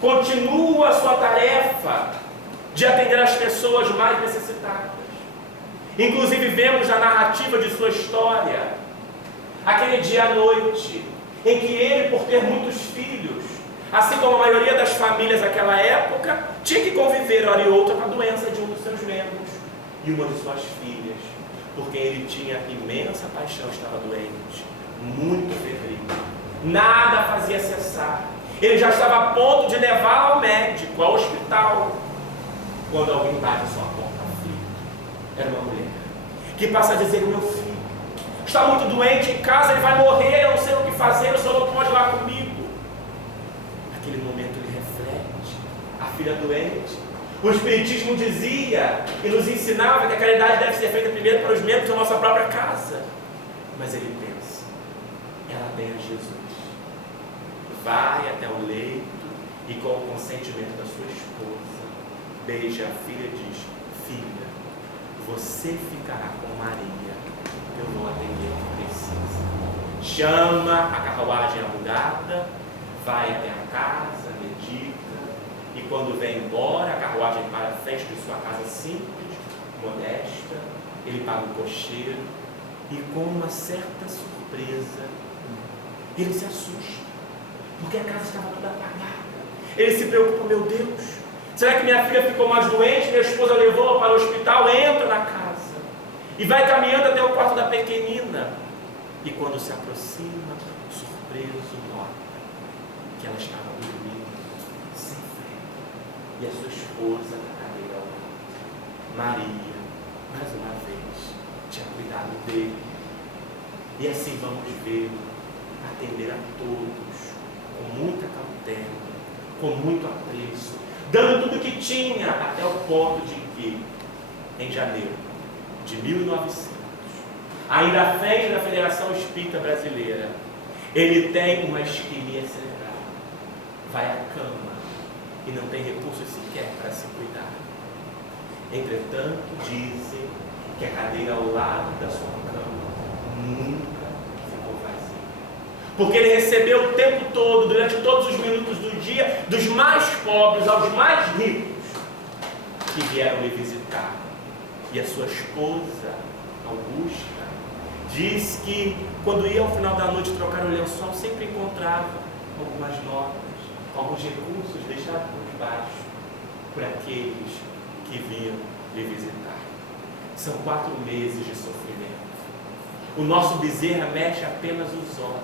Continua a sua tarefa de atender as pessoas mais necessitadas. Inclusive vemos na narrativa de sua história, aquele dia à noite, em que ele, por ter muitos filhos, assim como a maioria das famílias daquela época, tinha que conviver, hora e outra, com a doença de um dos seus membros e uma de suas filhas, porque ele tinha imensa paixão, estava doente, muito febril, nada fazia cessar. Ele já estava a ponto de levá-la ao médico, ao hospital, quando alguém bate sua porta. Era uma mulher que passa a dizer: meu filho está muito doente em casa, ele vai morrer, eu não sei o que fazer, o senhor não pode ir lá comigo. Naquele momento ele reflete: a filha doente. O Espiritismo dizia e nos ensinava que a caridade deve ser feita primeiro para os membros da nossa própria casa. Mas ele pensa: ela tem a Jesus. Vai até o leito e, com o consentimento da sua esposa, beija a filha e diz: filha, você ficará com Maria, eu vou atender o que precisa. Chama a carruagem alugada, vai até a casa, medica, e quando vem embora, a carruagem para a frente de sua casa simples, modesta, ele paga o cocheiro, e com uma certa surpresa, ele se assusta, porque a casa estava toda apagada. Ele se preocupa: meu Deus, será que minha filha ficou mais doente? Minha esposa levou-a para o hospital. Entra na casa e vai caminhando até o quarto da pequenina. E quando se aproxima, surpreso, nota que ela estava dormindo sem febre. E a sua esposa na cadeira ao lado. Maria, mais uma vez, tinha cuidado dele. E assim vamos vê-lo atender a todos com muita cautela, com muito apreço, dando tudo o que tinha, até o ponto de que, em janeiro de 1900, ainda à frente da Federação Espírita Brasileira, ele tem uma isquemia cerebral, vai à cama e não tem recursos sequer para se cuidar. Entretanto, dizem que a cadeira ao lado da sua cama nunca ficou vazia, porque ele recebeu o tempo todo, durante todos os minutos do dia, dos mais pobres aos mais ricos, que vieram lhe visitar. E a sua esposa, Augusta, diz que quando ia ao final da noite trocar o lençol, sempre encontrava algumas notas, alguns recursos deixados por debaixo, por aqueles que vinham lhe visitar. São 4 meses de sofrimento. O nosso Bezerra mexe apenas os olhos,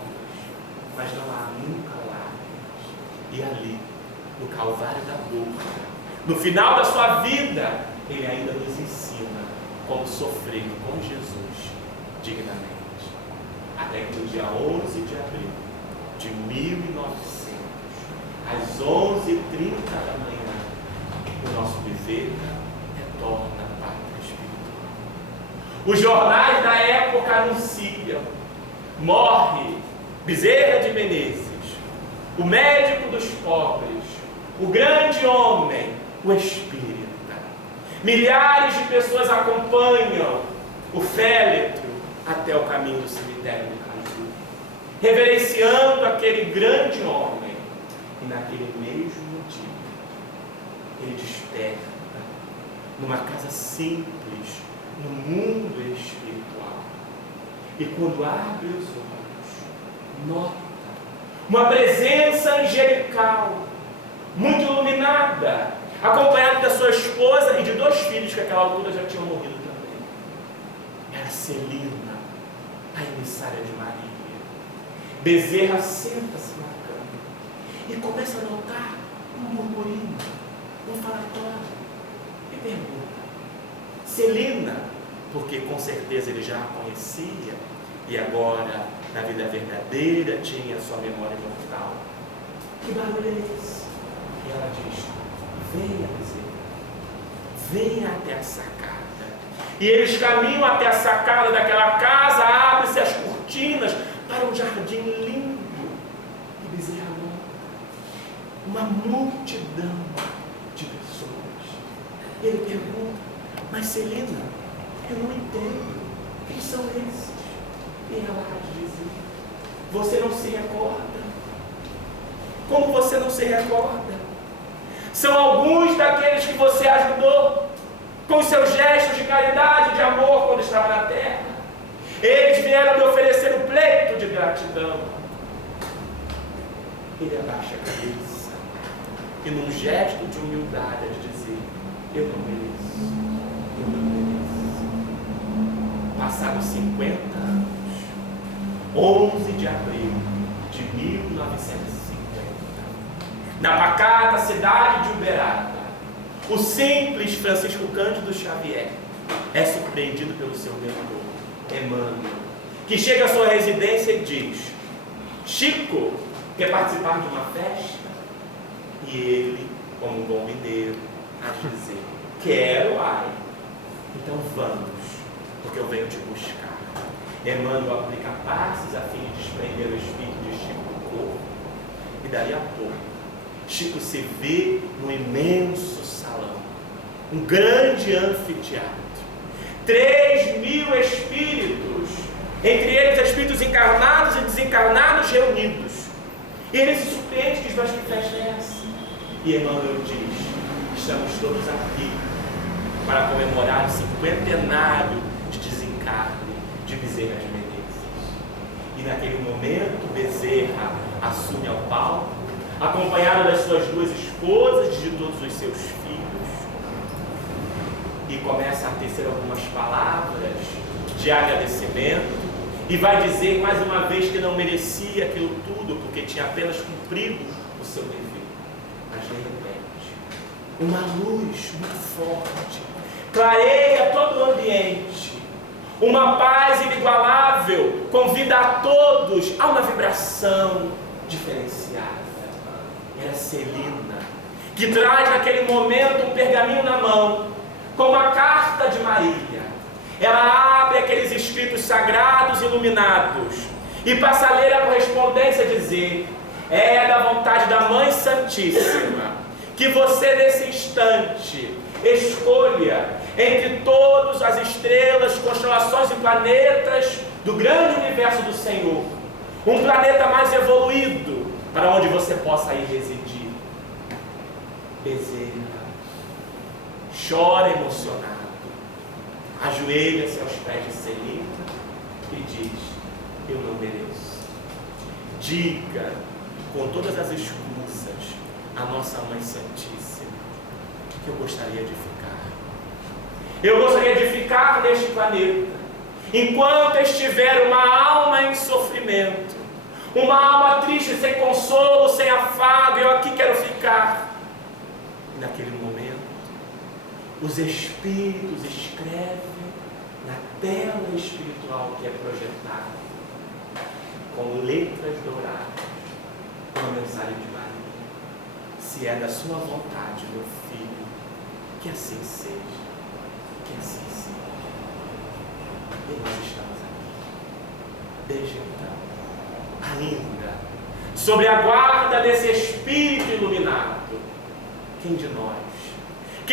mas não há nunca lágrimas. E ali, no Calvário da dor, no final da sua vida, ele ainda nos ensina como sofrer com Jesus dignamente. Até que no dia 11 de abril de 1900, às 11h30 da manhã, o nosso Bezerra retorna à pátria espiritual. Os jornais da época anunciam: morre Bezerra de Menezes, o médico dos pobres, o grande homem, o espírita. Milhares de pessoas acompanham o féretro até o caminho do cemitério do Caju, reverenciando aquele grande homem. E naquele mesmo dia, ele desperta numa casa simples, no mundo espiritual. E quando abre os olhos, nota uma presença angelical, muito iluminada, acompanhado da sua esposa e de 2 filhos que àquela altura já tinham morrido também. Era Celina, a emissária de Maria. Bezerra senta-se na cama e começa a notar um murmurinho, um falatório, e pergunta: Celina, porque com certeza ele já a conhecia e agora, na vida verdadeira, tinha sua memória imortal. Que barulho é esse? E ela diz: venha, Bezerra, venha até a sacada. E eles caminham até a sacada daquela casa, abrem-se as cortinas para um jardim lindo. E Bezerra nota uma multidão de pessoas. Ele pergunta: mas Celina, eu não entendo, quem são esses? E ela diz: você não se recorda? Como você não se recorda? são alguns daqueles que você ajudou com os seus gestos de caridade, de amor quando estava na terra. Eles vieram me oferecer um pleito de gratidão. Ele abaixa a cabeça e num gesto de humildade de dizer: eu não mereço, eu não mereço. Passados 50 anos, 11 de abril de 1950, na pacata cidade de Uberaba, o simples Francisco Cândido Xavier é surpreendido pelo seu mentor, Emmanuel, que chega à sua residência e diz: Chico, quer participar de uma festa? E ele, como um bom mineiro, a dizer: quero, ai. Então vamos, porque eu venho te buscar. Emmanuel aplica passes a fim de desprender o espírito de Chico do corpo, e dali a pouco Chico se vê no imenso salão, um grande anfiteatro, 3.000 espíritos, entre eles espíritos encarnados e desencarnados reunidos. E ele se surpreende e diz: mas que festa é essa? E Emmanuel diz: estamos todos aqui para comemorar o 50º de desencarne de Bezerra de Menezes. E naquele momento Bezerra assume ao palco, acompanhado das suas 2 esposas e de todos os seus filhos, e começa a tecer algumas palavras de agradecimento, e vai dizer mais uma vez que não merecia aquilo tudo, porque tinha apenas cumprido o seu dever. Mas de repente, uma luz muito forte clareia todo o ambiente. Uma paz inigualável convida a todos a uma vibração diferenciada. Era Celina, que traz naquele momento um pergaminho na mão, com uma carta de Maria. Ela abre aqueles escritos sagrados iluminados e passa a ler a correspondência e dizer: é da vontade da Mãe Santíssima que você nesse instante escolha entre todas as estrelas, constelações e planetas do grande universo do Senhor um planeta mais evoluído para onde você possa ir residir. Bezerra chora emocionado, ajoelha-se aos pés de Celina e diz: eu não mereço. Diga com todas as escusas à nossa Mãe Santíssima que eu gostaria de ficar. Eu gostaria de ficar neste planeta enquanto estiver uma alma em sofrimento, uma alma triste, sem consolo, sem afago. Eu aqui quero ficar. E naquele momento, os espíritos escrevem na tela espiritual que é projetada, com letras douradas, uma mensagem de Maria: se é da sua vontade, meu filho, que assim seja, que assim seja. E nós estamos aqui, desde então, ainda, sob a guarda desse Espírito iluminado. Quem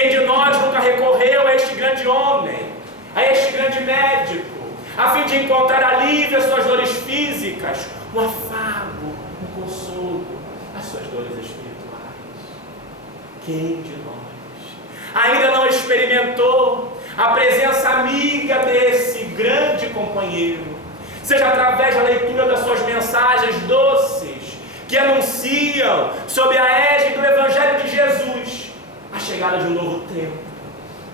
de nós nunca recorreu a este grande homem, a este grande médico, a fim de encontrar alívio às suas dores físicas, um afago, um consolo às suas dores espirituais? Quem de nós ainda não experimentou a presença amiga desse grande companheiro, seja através da leitura das suas mensagens doces, que anunciam, sob a égide do Evangelho de Jesus, a chegada de um novo tempo,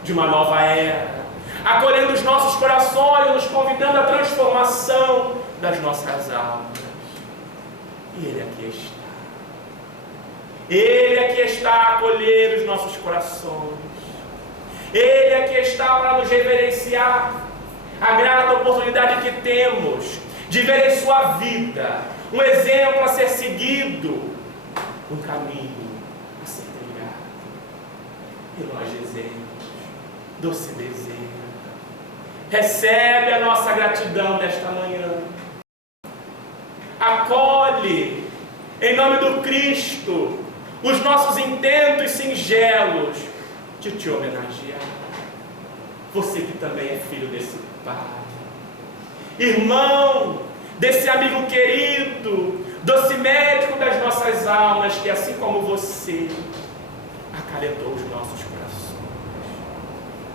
de uma nova era, acolhendo os nossos corações, nos convidando à transformação das nossas almas. E Ele aqui está. Ele aqui está a acolher os nossos corações. Ele aqui está para nos reverenciar a grata oportunidade que temos de ver em sua vida um exemplo a ser seguido, um caminho a ser trilhado. E nós dizemos: doce Bezerra, recebe a nossa gratidão nesta manhã. Acolhe, em nome do Cristo, os nossos intentos singelos de te homenagear. Você que também é filho desse Pai, irmão desse amigo querido, doce médico das nossas almas, que assim como você, acalentou os nossos corações.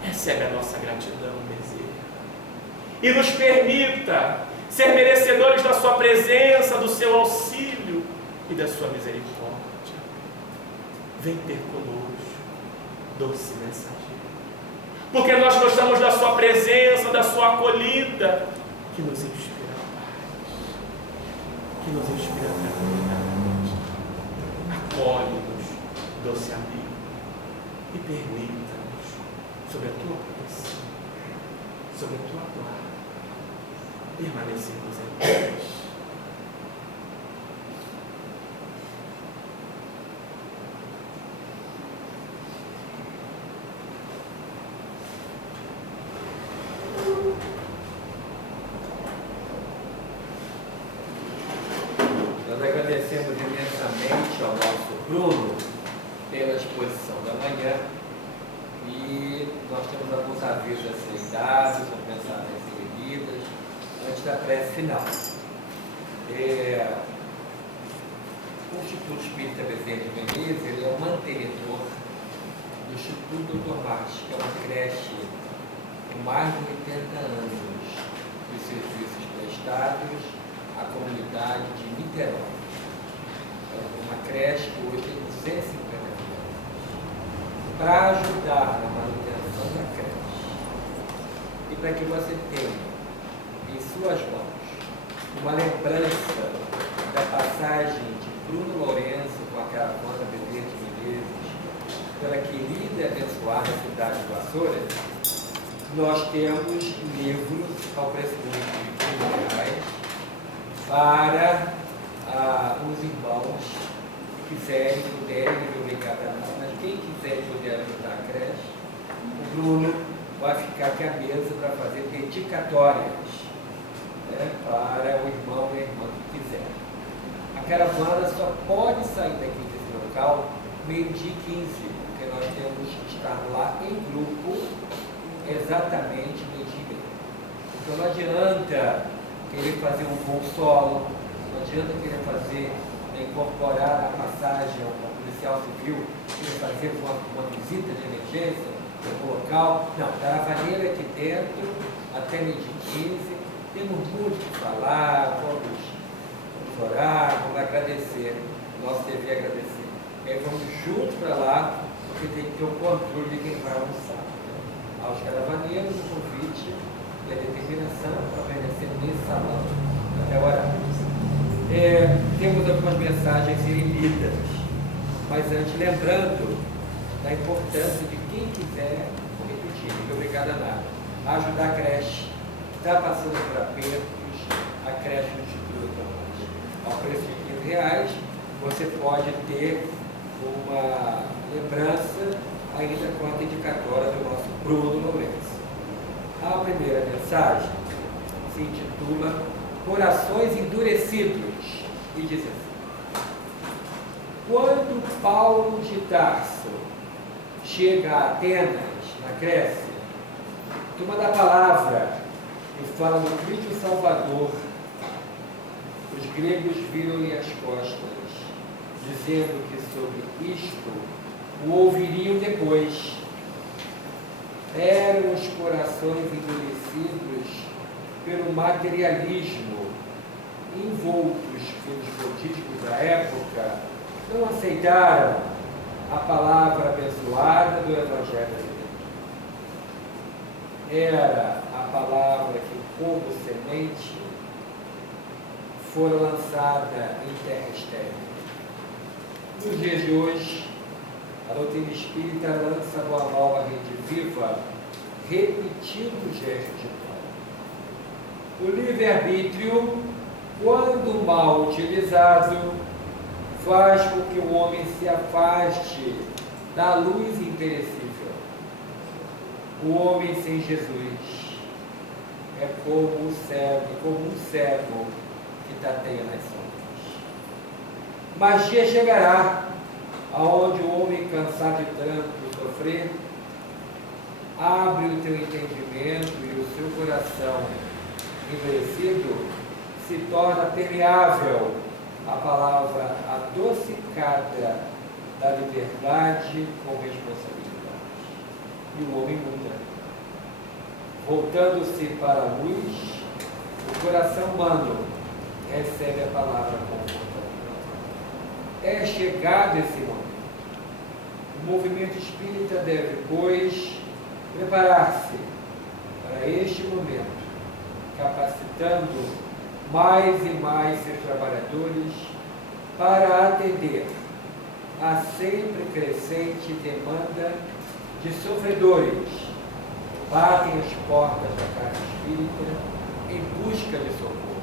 Recebe a nossa gratidão, Bezerra. E nos permita ser merecedores da sua presença, do seu auxílio e da sua misericórdia. Vem ter conosco, doce mensageiro. Porque nós gostamos da sua presença, da sua acolhida, que nos inspira a paz, que nos inspira a tranquilidade. Acolhe-nos, doce amigo, e permita-nos, sob a tua proteção, sob a tua guarda, permanecermos em paz. Nós agradecemos imensamente ao nosso Bruno pela exposição da manhã e nós temos alguns avisos a serem dados, vamos pensar em seguidas, antes da prece final. O Instituto Espírita Bezerra de Menezes, ele é o mantenedor do Instituto Dr. Martins, que é uma creche com mais de 80 anos de serviços prestados à comunidade de Niterói. É uma creche que hoje tem 250 crianças. Para ajudar na manutenção da creche e para que você tenha em suas mãos uma lembrança da passagem de Bruno Lourenço com a caravana Bezerra de Menezes pela querida e abençoada cidade de Vassoura, nós temos livros ao preço de R$ 15 para os irmãos que quiserem, puderem, não obrigado a nada, mas quem quiser e puder ajudar a creche, o Bruno vai ficar aqui à mesa para fazer dedicatórias, né, para o irmão e a irmã que quiser. A caravana só pode sair daqui desse local meio-dia 15, porque nós temos que estar lá em grupo exatamente meio-dia e meio. Então não adianta querer fazer um voo solo, não adianta querer fazer, incorporar a passagem ao policial civil, querer fazer uma visita de emergência no local. Não, caravaneira aqui dentro, até meio-dia 15, temos muito o que falar, vamos orar, vamos agradecer, nosso dever é agradecer. E aí vamos juntos para lá, porque tem que ter o controle de quem vai almoçar. Aos caravaneiros, o convite e a determinação para permanecer nesse salão até o horário. Temos algumas mensagens a serem lidas, mas antes lembrando da importância de quem quiser, vou repetir, não é obrigado a nada, a ajudar a creche, que está passando por apertos, a creche do Instituto ao preço de R$15, você pode ter uma lembrança ainda com a dedicatória do nosso Bruno Lourenço. A primeira mensagem se intitula Corações Endurecidos e diz assim: quando Paulo de Tarso chega a Atenas, na Grécia, toma da palavra e fala do Cristo Salvador, os gregos viram-lhe as costas, dizendo que sobre isto o ouviriam depois. Eram os corações endurecidos pelo materialismo, envoltos pelos modismos da época, não aceitaram a palavra abençoada do Evangelho de Deus. Era a palavra que, como semente, fora lançada em terra estéril. Nos dias de hoje, a doutrina espírita lança uma nova rede viva, repetindo o gesto de Paulo. O livre-arbítrio, quando mal utilizado, faz com que o homem se afaste da luz imperecível. O homem sem Jesus é como um cego que tateia nas sombras. Mas dia chegará, aonde o homem cansado de tanto sofrer, abre o teu entendimento e o seu coração endurecido se torna permeável a palavra adocicada da liberdade com responsabilidade. E o homem muda. Voltando-se para a luz, o coração humano recebe a palavra confortadora. É chegado esse momento. O movimento espírita deve, pois, preparar-se para este momento, capacitando mais e mais seus trabalhadores para atender a sempre crescente demanda de sofredores. Batem as portas da casa espírita em busca de socorro.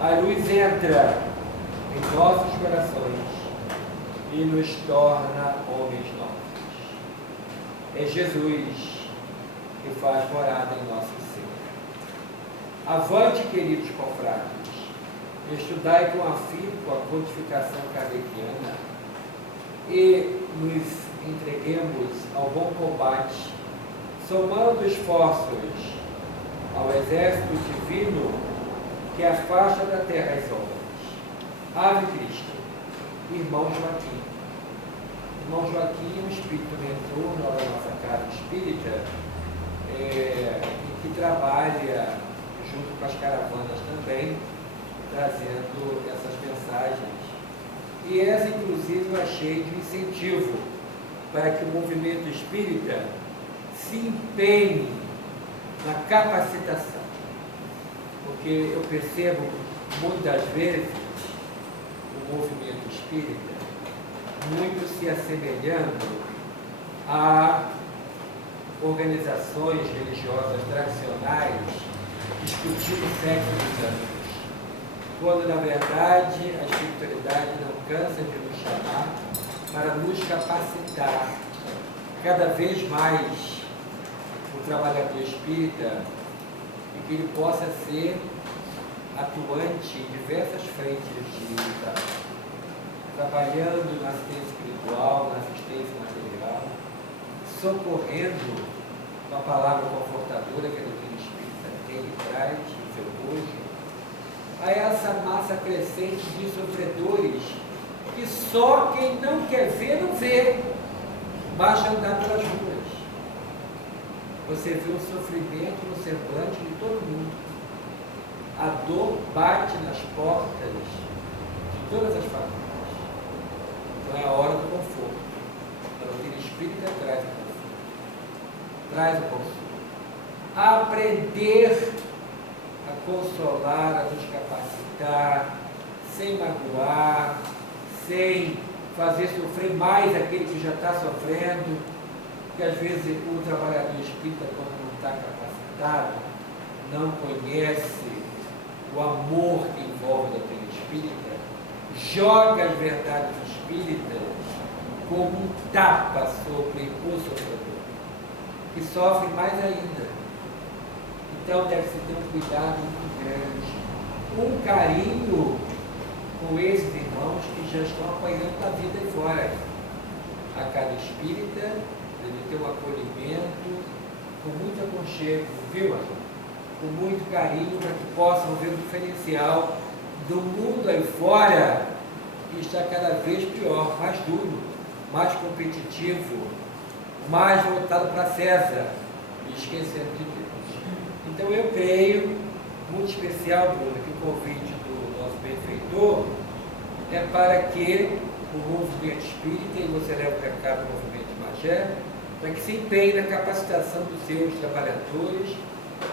A luz entra em nossos corações e nos torna homens novos. É Jesus que faz morada em nosso ser. Avante, queridos confrades, estudai com afinco a codificação kardeciana e nos entreguemos ao bom combate, somando esforços ao exército divino que afasta da terra as ondas. Ave Cristo, irmão Joaquim. Irmão Joaquim é um espírito mentor da nossa casa espírita, que trabalha junto com as caravanas também, trazendo essas mensagens. E essa, inclusive, eu achei de incentivo para que o movimento espírita se empenhe na capacitação. Porque eu percebo, muitas vezes, o movimento espírita muito se assemelhando a organizações religiosas tradicionais discutindo o sexo dos anjos, quando na verdade a espiritualidade não cansa de nos chamar para nos capacitar cada vez mais o trabalhador espírita e que ele possa ser atuante em diversas frentes de vida, trabalhando na assistência espiritual, na assistência material, socorrendo com a palavra confortadora que a doutrina espírita tem e traz no seu hoje, a essa massa crescente de sofredores que só quem não quer ver, não vê, basta andar pelas ruas. Você vê o sofrimento no semblante de todo mundo. A dor bate nas portas de todas as famílias. Então é a hora do conforto. A doutrina espírita traz o conforto. Traz o conforto. Aprender a consolar, a nos capacitar, sem magoar, sem fazer sofrer mais aquele que já está sofrendo, porque às vezes o trabalhador espírita, quando não está capacitado, não conhece o amor que envolve a doutrina espírita, joga as verdades espíritas como um tapa sobre o sofredor, que sofre mais ainda. Então deve-se ter um cuidado muito grande, um carinho com esses irmãos que já estão apanhando da vida aí fora. A cada espírita deve ter um acolhimento com muito aconchego, viu, irmão? Com muito carinho, para que possam ver o diferencial do mundo aí fora, que está cada vez pior, mais duro, mais competitivo, mais voltado para César, e esquecendo de Deus. Então eu creio, muito especial, Bruno, que o convite do nosso benfeitor é para que o movimento espírita, e você leva o recado do movimento de Magé, para que se empenhe na capacitação dos seus trabalhadores,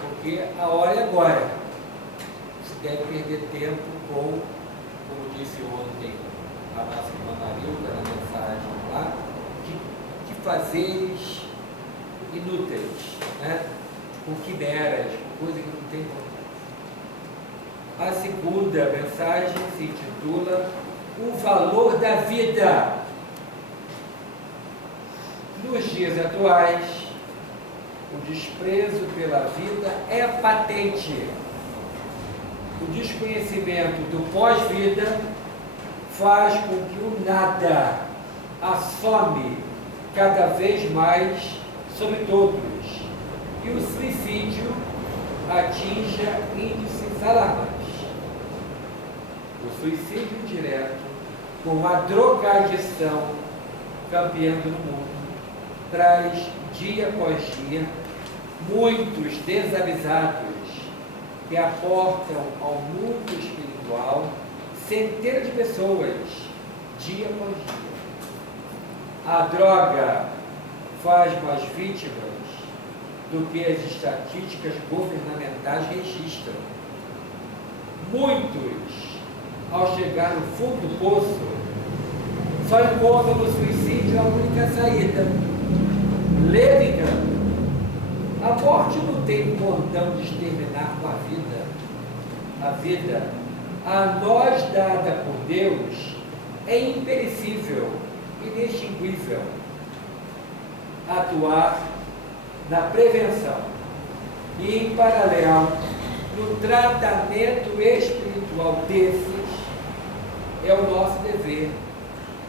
porque a hora é agora. Se deve perder tempo com, como disse ontem a nossa irmã Marilda na mensagem lá, de fazeres inúteis, né? Com quimeras, com coisa que não tem importância. A segunda mensagem se intitula O Valor da Vida. Nos dias atuais, o desprezo pela vida é patente. O desconhecimento do pós-vida faz com que o nada assome cada vez mais sobre todos e o suicídio atinja índices alarmantes. O suicídio direto, com a drogadição campeando no mundo, traz dia após dia muitos desavisados que aportam ao mundo espiritual centenas de pessoas, dia após dia. A droga faz mais vítimas do que as estatísticas governamentais registram. Muitos, ao chegar no fundo do poço, só encontram no suicídio a única saída. Leve engano. A morte não tem condão de exterminar com a vida. A vida, a nós dada por Deus, é imperecível, inextinguível. Atuar na prevenção e, em paralelo, no tratamento espiritual desses é o nosso dever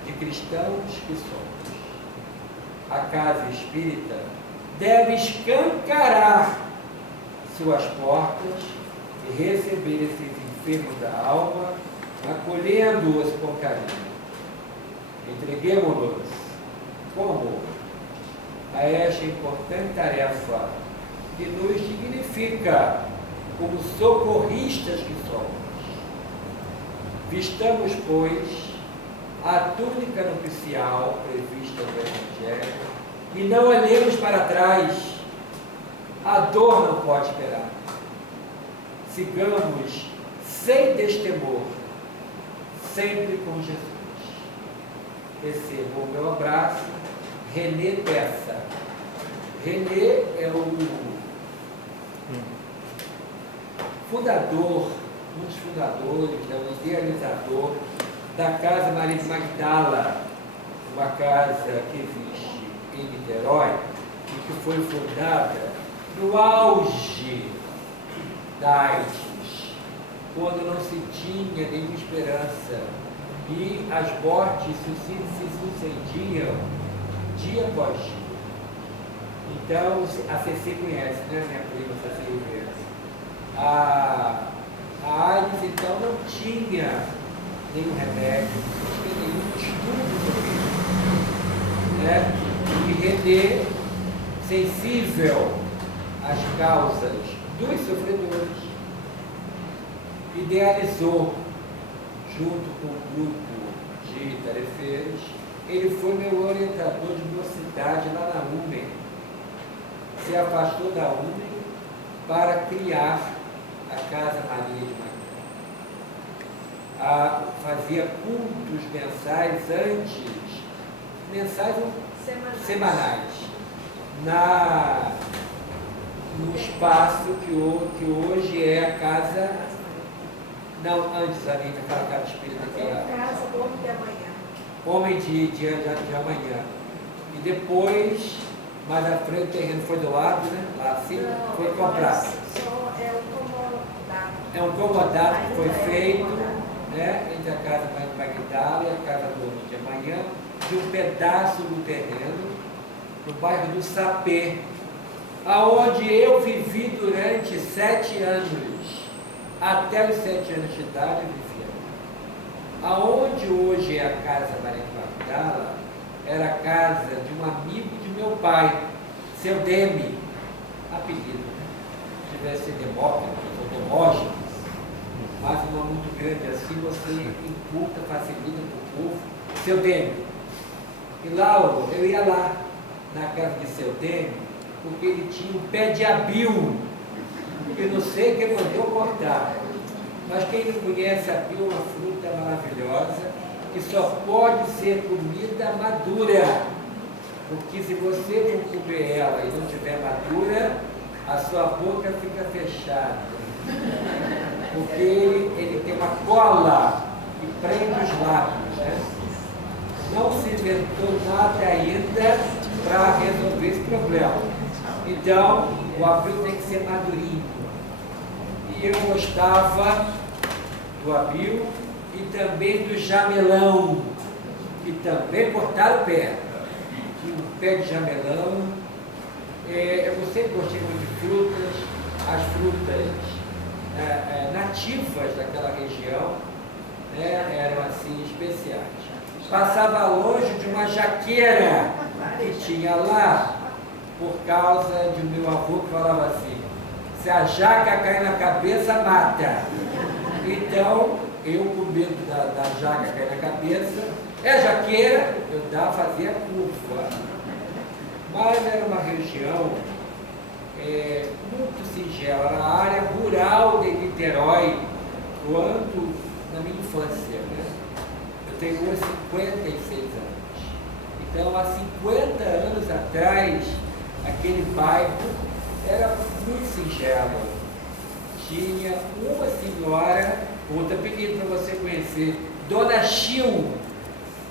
de cristãos que somos. A casa espírita deve escancarar suas portas e receber esses enfermos da alma, acolhendo-os com carinho. Entreguemos-nos com amor a esta importante tarefa que nos dignifica como socorristas que somos. Vistamos, pois, a túnica nupcial prevista no Evangelho e não olhemos para trás. A dor não pode esperar. Sigamos sem destemor, sempre com Jesus. Receba o meu abraço, René Peça. René é o fundador, um dos fundadores, o idealizador da Casa Maria de Magdala, uma casa que existe em Niterói e que foi fundada no auge da AIDS, quando não se tinha nenhuma esperança e as mortes se sucediam dia após dia. Então, a CC conhece, né, minha prima CC Ribeiro? A AIDS, então, não tinha nenhum remédio, não tinha nenhum estudo sobre isso, né? E René, sensível às causas dos sofredores, idealizou, junto com um grupo de tarefeiros, ele foi meu orientador de mocidade lá na UME. Se afastou da UME para criar a Casa Maria de Magdala. Fazia cultos mensais antes, mensais ou semanais, no espaço que hoje é a Casa, não, antes ali, naquela casa espírita que era Casa do Homem de Amanhã. Homem de Amanhã. E depois, mais à frente, o terreno foi doado, né? Lá assim, Não, foi comprado. É um comodato. É um comodato que foi Ainda é feito, comodato. né, entre a Casa Maria de Magdala e a Casa do Homem de Amanhã, de um pedaço do terreno, no bairro do Sapê, aonde eu vivi durante 7 anos. Até os 7 anos de idade eu vivia. Aonde hoje é a Casa Maria de Magdala, era a casa de um amigo de meu pai, seu Demi, apelido, né? Se tivesse Demócrito, Demógenes, mas um nome muito grande assim, você encurta, facilita para o povo, seu Demi. E lá, eu ia lá, na casa de seu Demi, porque ele tinha um pé de abil, que não sei quem mandou cortar. Mas quem não conhece a abil, é uma fruta maravilhosa, que só pode ser comida madura. Porque se você não comer ela e não tiver madura, a sua boca fica fechada. Porque ele tem uma cola que prende os lábios, né? Não se inventou nada ainda para resolver esse problema. Então, o abil tem que ser madurinho. E eu gostava do abil e também do jamelão, que também cortaram o pé. E o pé de jamelão, eu sempre gostei muito de frutas, as frutas nativas daquela região, né, eram assim especiais. passava longe de uma jaqueira que tinha lá, por causa de meu avô que falava assim, se a jaca cair na cabeça, mata. Então, eu com medo da jaca cair na cabeça, jaqueira, eu fazia curva. Mas era uma região muito singela, era a área rural de Niterói, quando na minha infância, né? Eu tenho hoje 56 anos. Então, há 50 anos atrás, aquele bairro era muito singelo. Tinha uma senhora, outro apelido para você conhecer, Dona Chil,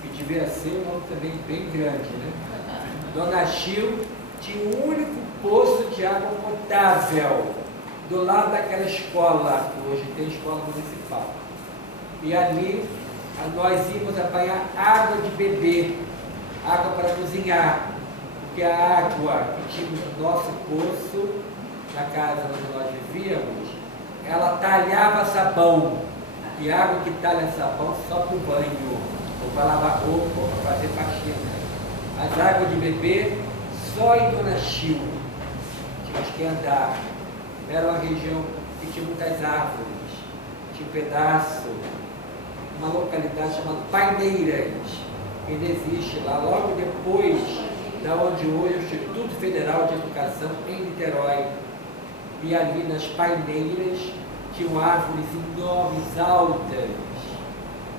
que devia ser um nome também bem grande, né? Dona Chil tinha um único poço de água potável do lado daquela escola, que hoje tem escola municipal. E ali nós íamos apanhar água de beber, água para cozinhar, porque a água que tínhamos no nosso poço, na casa onde nós vivíamos, ela talhava sabão. E a água que talha sabão só para o banho, ou para lavar roupa, ou para fazer faxina. As águas de beber só em Dona Chil. Tínhamos que andar. Era uma região que tinha muitas árvores, tinha um pedaço, uma localidade chamada Paineiras, que ainda existe lá, logo depois da onde hoje é o Instituto Federal de Educação em Niterói. E ali nas Paineiras tinham árvores enormes, altas,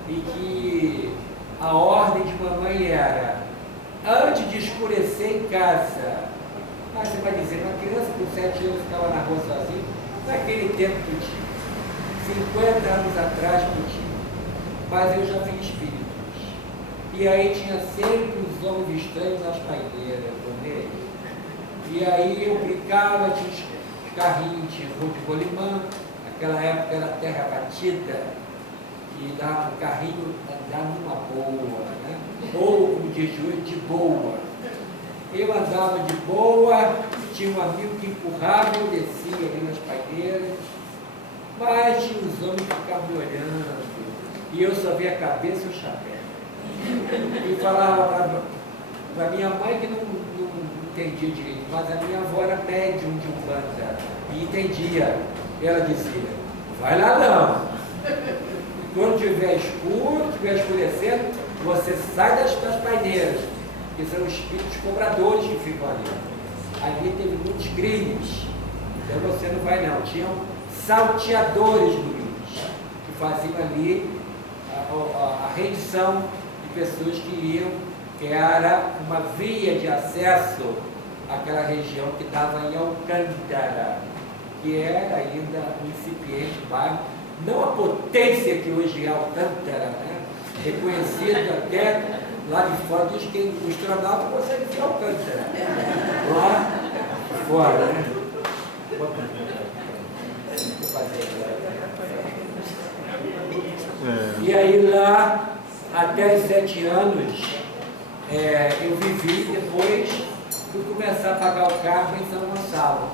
e que a ordem de mamãe era, antes de escurecer em casa, mas você vai dizer, uma criança com 7 anos ficava na rua sozinha, naquele tempo podia, 50 anos atrás podia, mas eu já vi espíritos. E aí tinha sempre os homens estranhos nas paineiras, né? E aí eu brincava, tinha os carrinhos, tinha rua de rolimã, naquela época era terra batida, e dava para o carrinho andar numa boa, né? Ou, como diz hoje, de boa. Eu andava de boa, tinha um amigo que empurrava e eu descia ali nas paineiras, mas tinha os homens que ficavam me olhando, e eu só via a cabeça e o chapéu. E falava para minha mãe que não entendia direito, mas a minha avó era médium de Umbanda e entendia. Ela dizia, vai lá não. Quando tiver escuro, tiver escurecendo, você sai das paineiras, que são espíritos cobradores que ficam ali. Ali teve muitos crimes, então você não vai não. Tinham salteadores do lixo, que faziam ali a rendição de pessoas que iam, que era uma via de acesso àquela região que estava em Alcântara, que era ainda um incipiente bairro, não a potência que hoje é Alcântara, né? Reconhecido até lá de fora, diz que o astronauta consegue ver Alcântara, lá fora, né? E aí lá, até os 7 anos, eu vivi, depois fui começar a pagar o carro em São Gonçalo.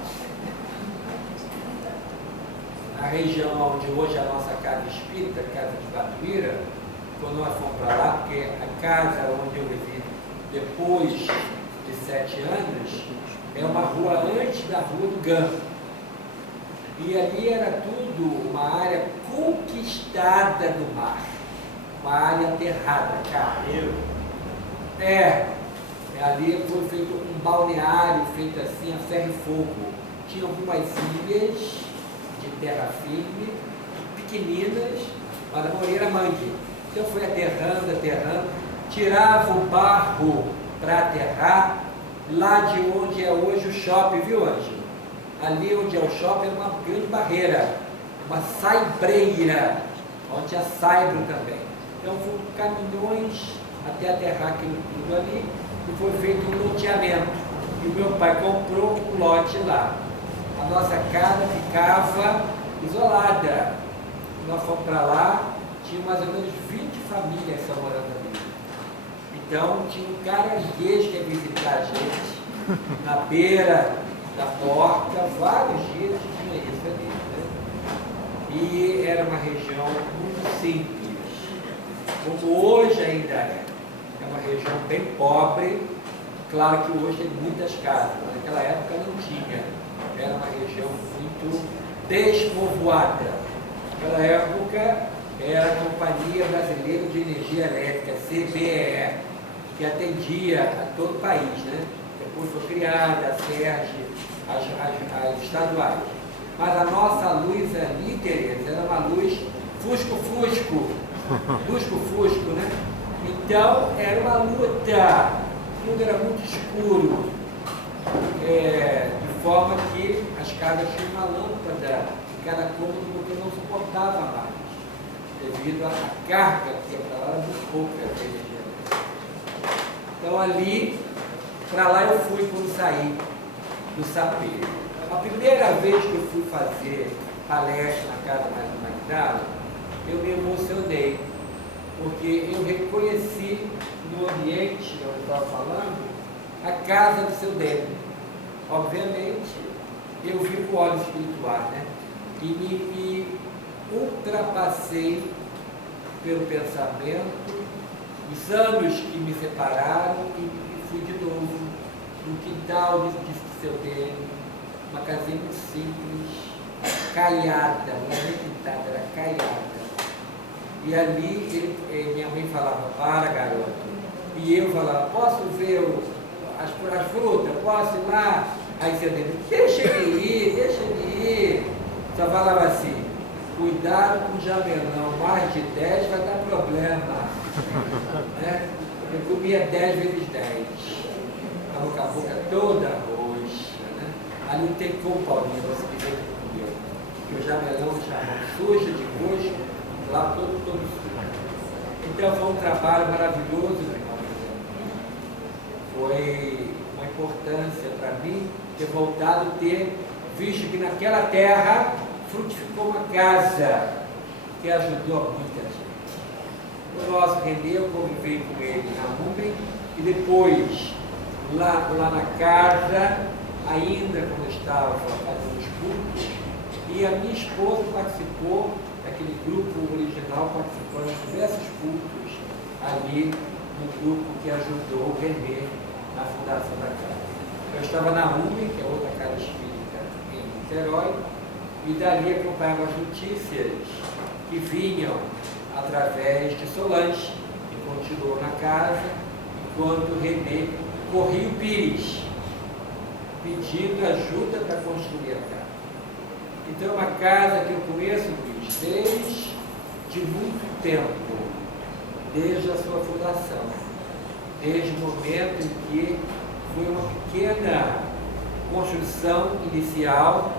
A região onde hoje é a nossa casa espírita, casa de Batuíra, quando nós fomos para lá, porque a casa onde eu vivi depois de 7 anos, é uma rua antes da Rua do Ganso. E ali era tudo uma área conquistada do mar, uma área aterrada, carreiro. Ali foi feito um balneário, feito assim, a ferro e fogo. Tinha algumas ilhas de terra firme, pequeninas, mas a maioria era mangue. Então foi aterrando, tirava o barro para aterrar, lá de onde é hoje o shopping, viu, Ângelo? Ali onde é o shopping é uma grande barreira, uma saibreira, onde tinha saibro também. Então foram caminhões até aterrar aquilo tudo ali, e foi feito um loteamento. E o meu pai comprou um lote lá. A nossa casa ficava isolada. Nós fomos para lá, tinha mais ou menos 20 famílias só morando ali. Então tinha um caranguejo que ia visitar a gente, na beira da porta, vários dias tinha isso ali, né? E era uma região muito simples, como hoje ainda é. uma região bem pobre. Claro que hoje tem muitas casas, mas naquela época não tinha. Era uma região muito despovoada. Naquela época era a Companhia Brasileira de Energia Elétrica, CBE, que atendia a todo o país, né? Depois foi criada a SERG, as estaduais. Mas a nossa luz ali, Tereza, era uma luz fusco-fusco, né? Então era uma luta, tudo era muito escuro, de forma que as casas tinham uma lâmpada em cada cômodo porque não suportava mais, devido à carga que ia para lá, era muito pouca energia. Então ali, para lá eu fui quando saí do Sapeiro. A primeira vez que eu fui fazer palestra na casa do Magdala, eu me emocionei, porque eu reconheci no ambiente onde eu estava falando a casa do seu Débora. Obviamente, eu vi com olhos espirituais, né? E me ultrapassei pelo pensamento, os anos que me separaram e fui de novo no quintal de seu Débora, uma casinha muito simples, caiada, não era nem pintada, era caiada. E ali minha mãe falava, para garoto. E eu falava, posso ver as frutas? Posso ir lá? Aí seu Deus, deixa ele ir. Só falava assim, cuidado com o jamelão, mais de 10 vai dar problema. Né? Eu comia 10 vezes 10. Estava com a boca toda roxa. Né? Ali não tem como, Paulinho, você dizer que comeu. Porque o jamelão deixava suja de gosto, lá todo sujo. Então foi um trabalho maravilhoso, meu irmão. Foi uma importância para mim ter voltado, ter visto que naquela terra frutificou uma casa que ajudou muita gente. O nosso Renê, eu convivi com ele na Rubem e depois lá na casa, ainda quando eu estava fazendo os cultos, e a minha esposa participou daquele grupo original, participando de diversos cultos ali no grupo que ajudou o Renê na fundação da casa. Eu estava na UME, que é outra casa espírita em Niterói, e dali acompanhava as notícias que vinham através de Solange, que continuou na casa, enquanto o Renê corria o Pires, pedindo ajuda para construir a casa. Então é uma casa que eu conheço, Luiz, desde muito tempo, desde a sua fundação, desde o momento em que foi uma pequena construção inicial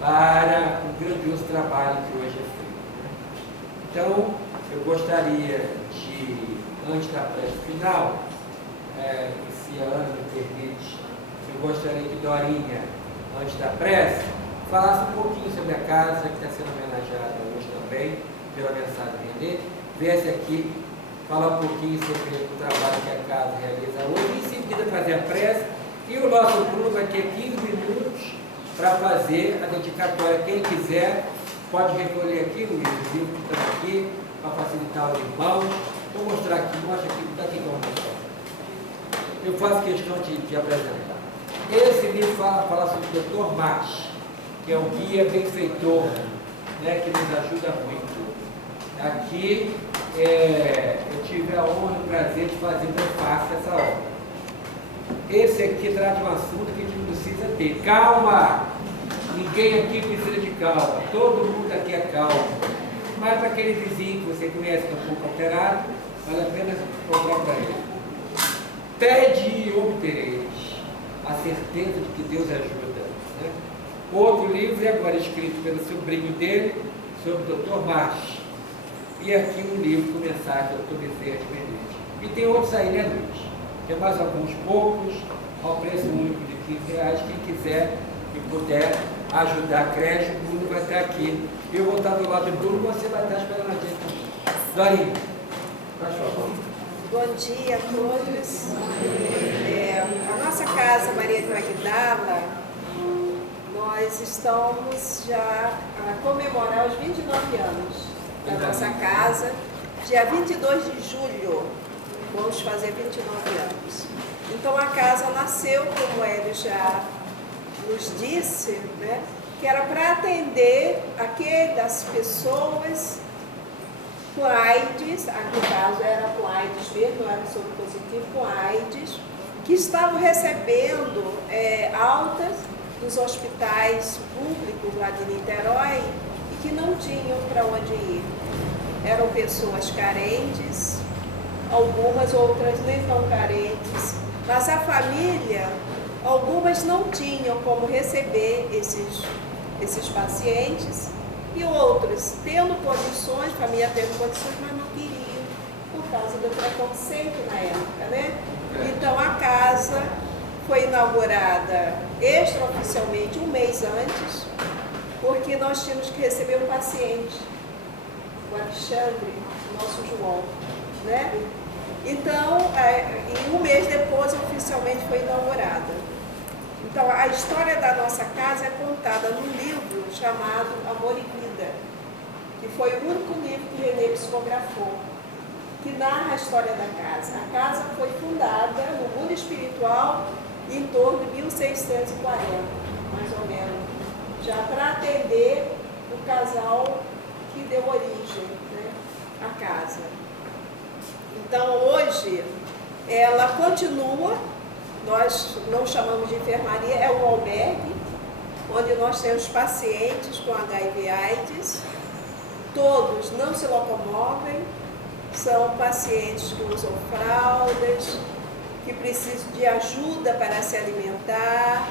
para o grandioso trabalho que hoje é feito. Então, eu gostaria de, antes da prece final, se a Ana me permite, eu gostaria que Dorinha, antes da prece, falasse um pouquinho sobre a casa que está sendo homenageada hoje também, pela mensagem do Renê, viesse aqui falar um pouquinho sobre o trabalho que a casa realiza hoje, e em seguida fazer a prece, e o nosso grupo vai ter 15 minutos para fazer a dedicatória. Quem quiser pode recolher aqui, Luiz, os livros que estão aqui, para facilitar os irmãos. Vou mostrar aqui, mostra aqui, daqui que eu vou mostrar. Eu faço questão de apresentar. Esse livro fala sobre o Dr. Marx, que é um guia benfeitor, né, que nos ajuda muito. Aqui, eu tive a honra e o prazer de fazer o prefácio dessa obra. Esse aqui trata um assunto que a gente precisa ter. Calma! Ninguém aqui precisa de calma. Todo mundo aqui é calmo. Mas para aquele vizinho que você conhece que é um pouco alterado, vale a pena comprar para ele. Pede e obtereis a certeza de que Deus ajuda. Né? Outro livro é agora escrito pelo sobrinho dele, sobre o Dr. Marx. E aqui um livro com mensagem do Dr. Bezerra de Menezes. E tem outros aí, né, Luiz? Tem mais alguns poucos, ao preço único de R$15. Quem quiser e puder ajudar a creche, o Bruno vai estar aqui. Eu vou estar do lado do Bruno, você vai estar esperando a gente também. Dorinha, faz favor. Bom dia a todos. A nossa casa Maria de Magdala, nós estamos já a comemorar os 29 anos da nossa casa, dia 22 de julho. vamos fazer 29 anos. Então a casa nasceu, como o Hélio já nos disse, né, que era para atender aquelas pessoas com AIDS, aqui no caso era com AIDS mesmo, não era soro positivo, com AIDS, que estavam recebendo altas dos hospitais públicos lá de Niterói e que não tinham para onde ir. Eram pessoas carentes, algumas outras nem tão carentes, mas a família, algumas não tinham como receber esses pacientes e outras tendo condições, família tendo condições, mas não queriam por causa do preconceito na época, né? Então a casa foi inaugurada extraoficialmente um mês antes, porque nós tínhamos que receber um paciente, o Alexandre, o nosso João, né? Então, e um mês depois oficialmente foi inaugurada. Então, a história da nossa casa é contada num livro chamado Amor e Vida, que foi o único livro que Renê psicografou, que narra a história da casa. A casa foi fundada no mundo espiritual em torno de 1640, mais ou menos, já para atender o casal que deu origem, né, à casa. Então, hoje, ela continua, nós não chamamos de enfermaria, é um albergue, onde nós temos pacientes com HIV/AIDS, todos não se locomovem, são pacientes que usam fraldas, que precisam de ajuda para se alimentar,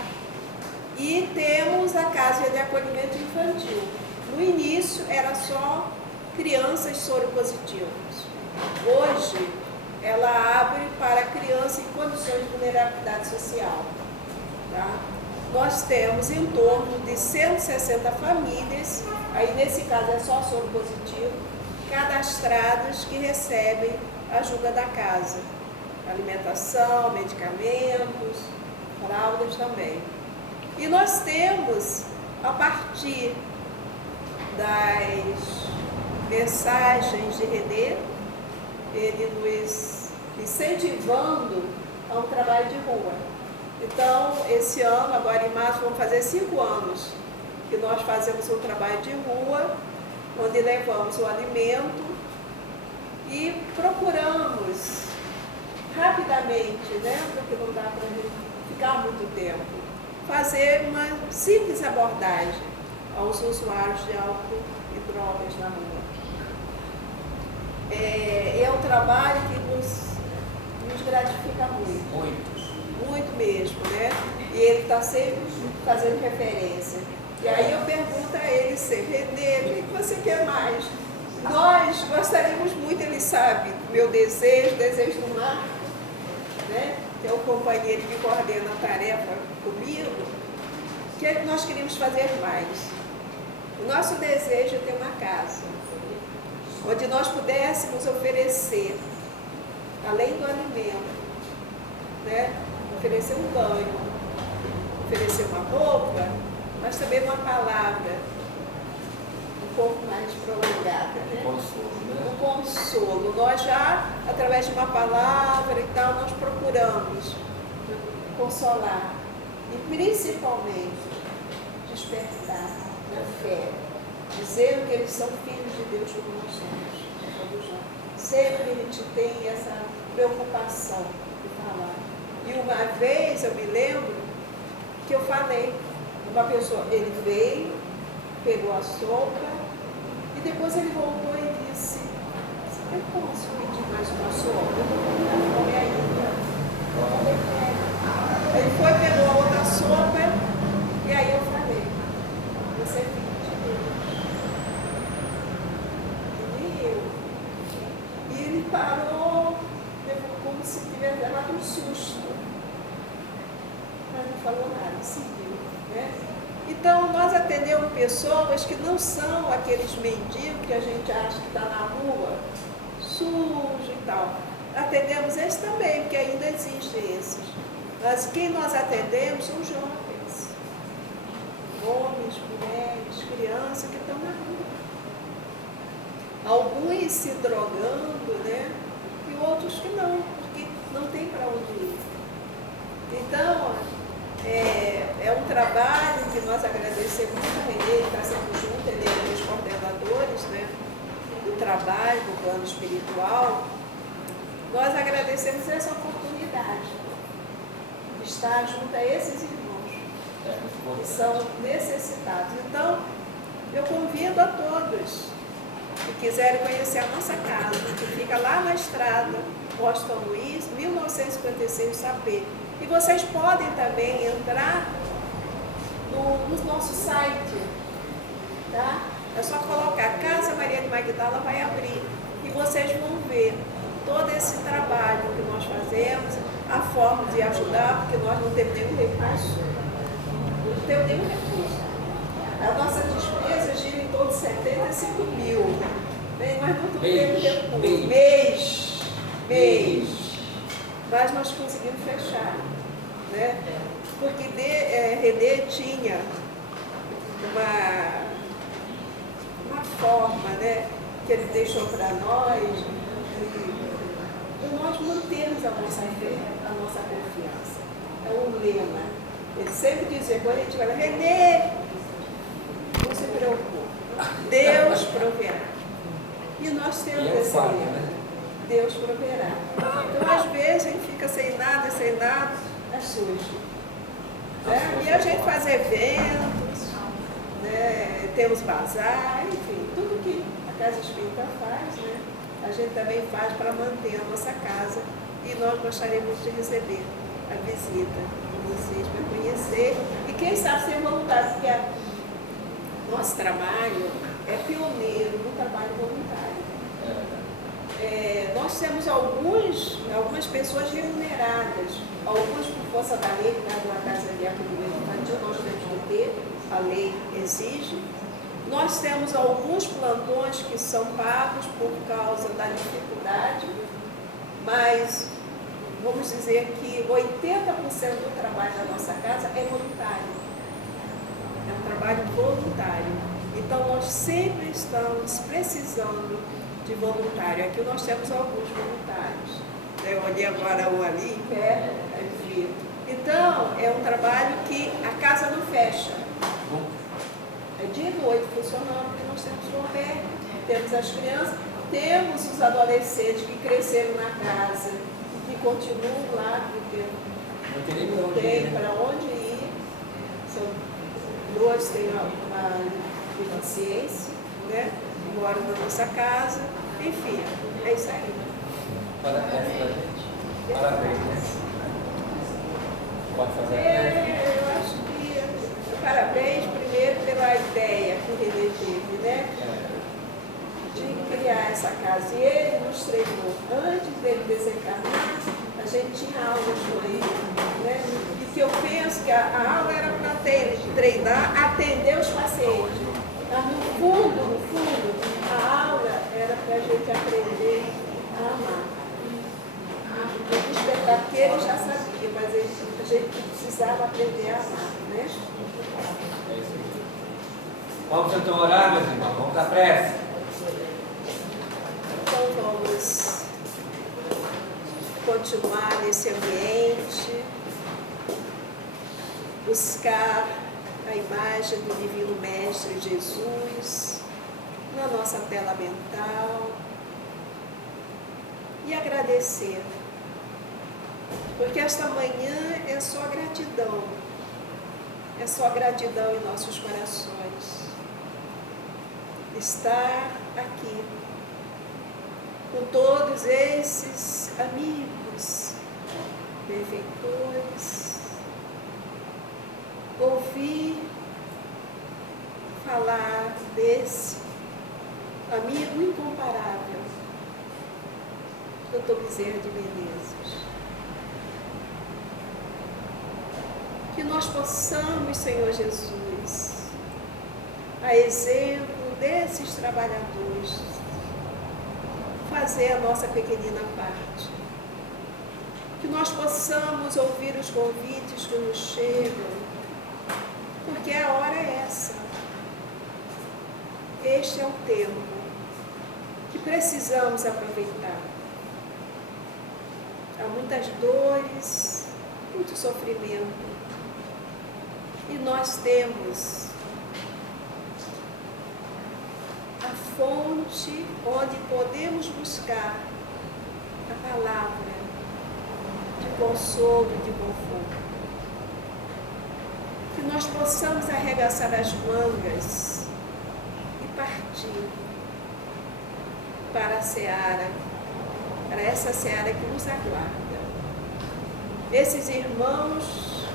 e temos a casa de acolhimento infantil. No início era só crianças soropositivas. Hoje ela abre para crianças em condições de vulnerabilidade social. Tá? Nós temos em torno de 160 famílias, aí nesse caso é só soropositivo, cadastradas que recebem ajuda da casa. Alimentação, medicamentos, fraldas também. E nós temos, a partir das mensagens de Renê, ele nos incentivando a um trabalho de rua. Então, esse ano, agora em março, vamos fazer 5 anos que nós fazemos um trabalho de rua, onde levamos o alimento e procuramos rapidamente, né, porque não dá para ficar muito tempo, fazer uma simples abordagem aos usuários de álcool e drogas na rua. É um trabalho que nos gratifica muito. Muito mesmo, né? E ele está sempre fazendo referência. E aí eu pergunto a ele sempre, Renê, o que você quer mais? Nós gostaríamos muito, ele sabe, do meu desejo do Marco, né? Que é o companheiro que coordena a tarefa comigo, que nós queríamos fazer mais. O nosso desejo é ter uma casa, onde nós pudéssemos oferecer, além do alimento, né? Oferecer um banho, oferecer uma roupa, mas também uma palavra um pouco mais prolongada, né? Consolo, né? Um consolo. Nós já, através de uma palavra e tal, nós procuramos consolar e principalmente despertar a fé, dizendo que eles são filhos de Deus como nós somos. Sempre a gente tem essa preocupação de falar. E uma vez eu me lembro que eu falei, uma pessoa, ele veio, pegou a sopa e depois ele voltou e disse, eu posso pedir mais uma sopa? Eu estou com muita fome ainda. Ele foi, pegou a outra sopa e aí eu falei, você é filho de Deus. E nem eu. E ele parou, como se tivesse dado um susto. Mas não falou nada, seguiu, né? Então, nós atendemos pessoas que não são aqueles mendigos que a gente acha que está na rua, sujo e tal. Atendemos esses também, porque ainda existem esses. Mas quem nós atendemos são jovens, homens, mulheres, crianças que estão na rua. Alguns se drogando, né? e outros que não, porque não tem para onde ir. Então, é um trabalho que nós agradecemos muito a Renê, ele está sempre junto, ele é um dos coordenadores, né, do trabalho, do plano espiritual. Nós agradecemos essa oportunidade de estar junto a esses irmãos que são necessitados. Então, eu convido a todos que quiserem conhecer a nossa casa, que fica lá na estrada, Washington Luiz, 1956, Sapê. E vocês podem também entrar no nosso site, tá? É só colocar Casa Maria de Magdala, vai abrir. E vocês vão ver todo esse trabalho que nós fazemos, a forma de ajudar, porque nós não temos nenhum recurso. Não temos nenhum recurso. A nossa despesa gira em torno de 75 mil. Bem, nós não temos recurso. Mês. Mas nós conseguimos fechar. Né? Porque Renê tinha uma forma, né, que ele deixou para nós, de nós mantermos a nossa fé, a nossa confiança. É um lema. Ele sempre dizia, quando a gente fala, Renê, não se preocupe, Deus proverá. E nós temos esse lema, né? Deus proverá. Então, às vezes, a gente fica sem nada, é sujo. Né? E a gente faz eventos, né? Temos bazar, enfim, tudo que a Casa Espírita faz, né? A gente também faz para manter a nossa casa e nós gostaríamos de receber a visita de vocês para conhecer e quem sabe ser voluntário, porque nosso trabalho é pioneiro no trabalho voluntário. Nós temos algumas pessoas remuneradas, alguns por força da lei, que na casa de acolhimento infantil, nós temos que ter, a lei exige. Nós temos alguns plantões que são pagos por causa da dificuldade, mas vamos dizer que 80% do trabalho da nossa casa é voluntário. É um trabalho voluntário. Então, nós sempre estamos precisando de voluntário. Aqui nós temos alguns voluntários. Eu olhei agora um ali, em pé, enfim. Então, é um trabalho que a casa não fecha. É dia e noite funcionando, porque nós temos o albergue, temos as crianças, temos os adolescentes que cresceram na casa e que continuam lá, porque não tem para onde ir. São dois têm uma deficiência, né? Moram na nossa casa, enfim, é isso aí. Parabéns pra gente. Parabéns, né? Pode fazer a festa? Eu acho que parabéns primeiro pela ideia que o Renê teve, né? De criar essa casa. E ele nos treinou. Antes dele desencarnar, a gente tinha aulas com ele, né? E que eu penso que a aula era para treinar, atender os pacientes. Mas no fundo, a aula era para a gente aprender a amar. O despertar, porque ele já sabia, mas a gente precisava aprender a amar, né? É isso aí. Vamos então orar, meus irmãos, vamos à prece. Então vamos continuar nesse ambiente, buscar a imagem do Divino Mestre Jesus na nossa tela mental e agradecer, porque esta manhã é só gratidão em nossos corações. Estar aqui com todos esses amigos, benfeitores, ouvir falar desse amigo incomparável, Dr. Bezerra de Menezes. Que nós possamos, Senhor Jesus, a exemplo desses trabalhadores, fazer a nossa pequenina parte. Que nós possamos ouvir os convites que nos chegam, porque a hora é essa. Este é o tempo que precisamos aproveitar. há muitas dores, muito sofrimento. E nós temos a fonte onde podemos buscar a palavra de consolo e de conforto. Que nós possamos arregaçar as mangas e partir para a seara, para essa seara que nos aguarda. Esses irmãos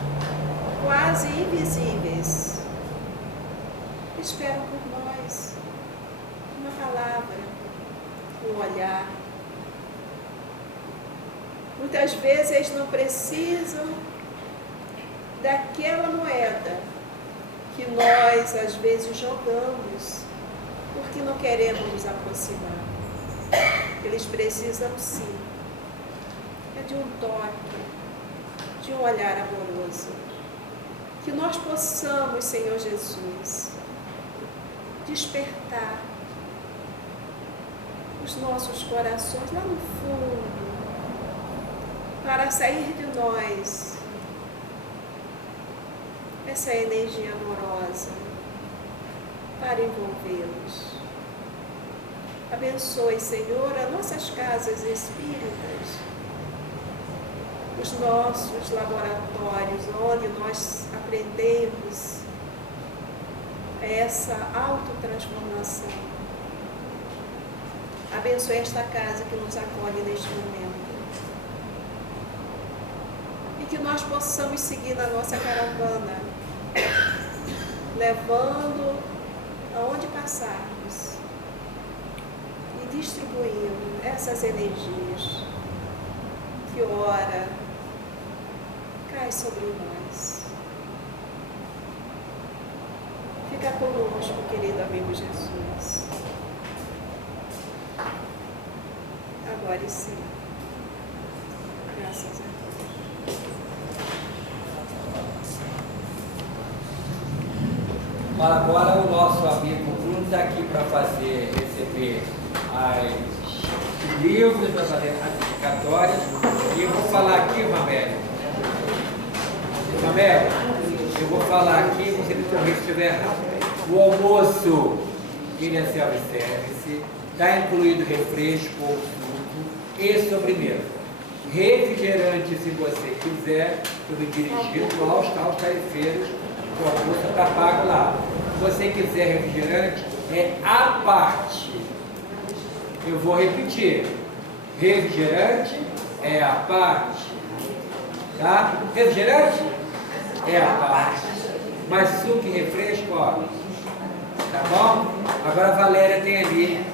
quase invisíveis esperam por nós uma palavra, um olhar. Muitas vezes eles não precisam daquela moeda que nós às vezes jogamos porque não queremos nos aproximar. Eles precisam sim, de um toque, de um olhar amoroso. Que nós possamos, Senhor Jesus, despertar os nossos corações lá no fundo, para sair de nós essa energia amorosa, para envolvê-los. Abençoe, Senhor, as nossas casas espíritas, os nossos laboratórios, onde nós aprendemos essa autotransformação. Abençoe esta casa que nos acolhe neste momento. E que nós possamos seguir na nossa caravana, levando aonde passarmos e distribuindo essas energias que ora cai sobre nós. Fica conosco, querido amigo Jesus. Agora e sim. Graças a Deus. Agora o nosso amigo Bruno está aqui para receber os livros, para fazer as dedicatórias. E eu vou falar aqui, Mamélio. Mamélio, eu vou falar aqui, você me corrija se estiver errado. O almoço, ele é self-service, está incluído refresco, suco e sobremesa. Refrigerante, se você quiser, eu me dirigindo aos tarefeiros, o almoço está pago lá. Se você quiser refrigerante, é à parte. Eu vou repetir. Refrigerante é à parte. Tá? Refrigerante é à parte. Mas suco e refresco, ó. Tá bom? Agora a Valéria tem ali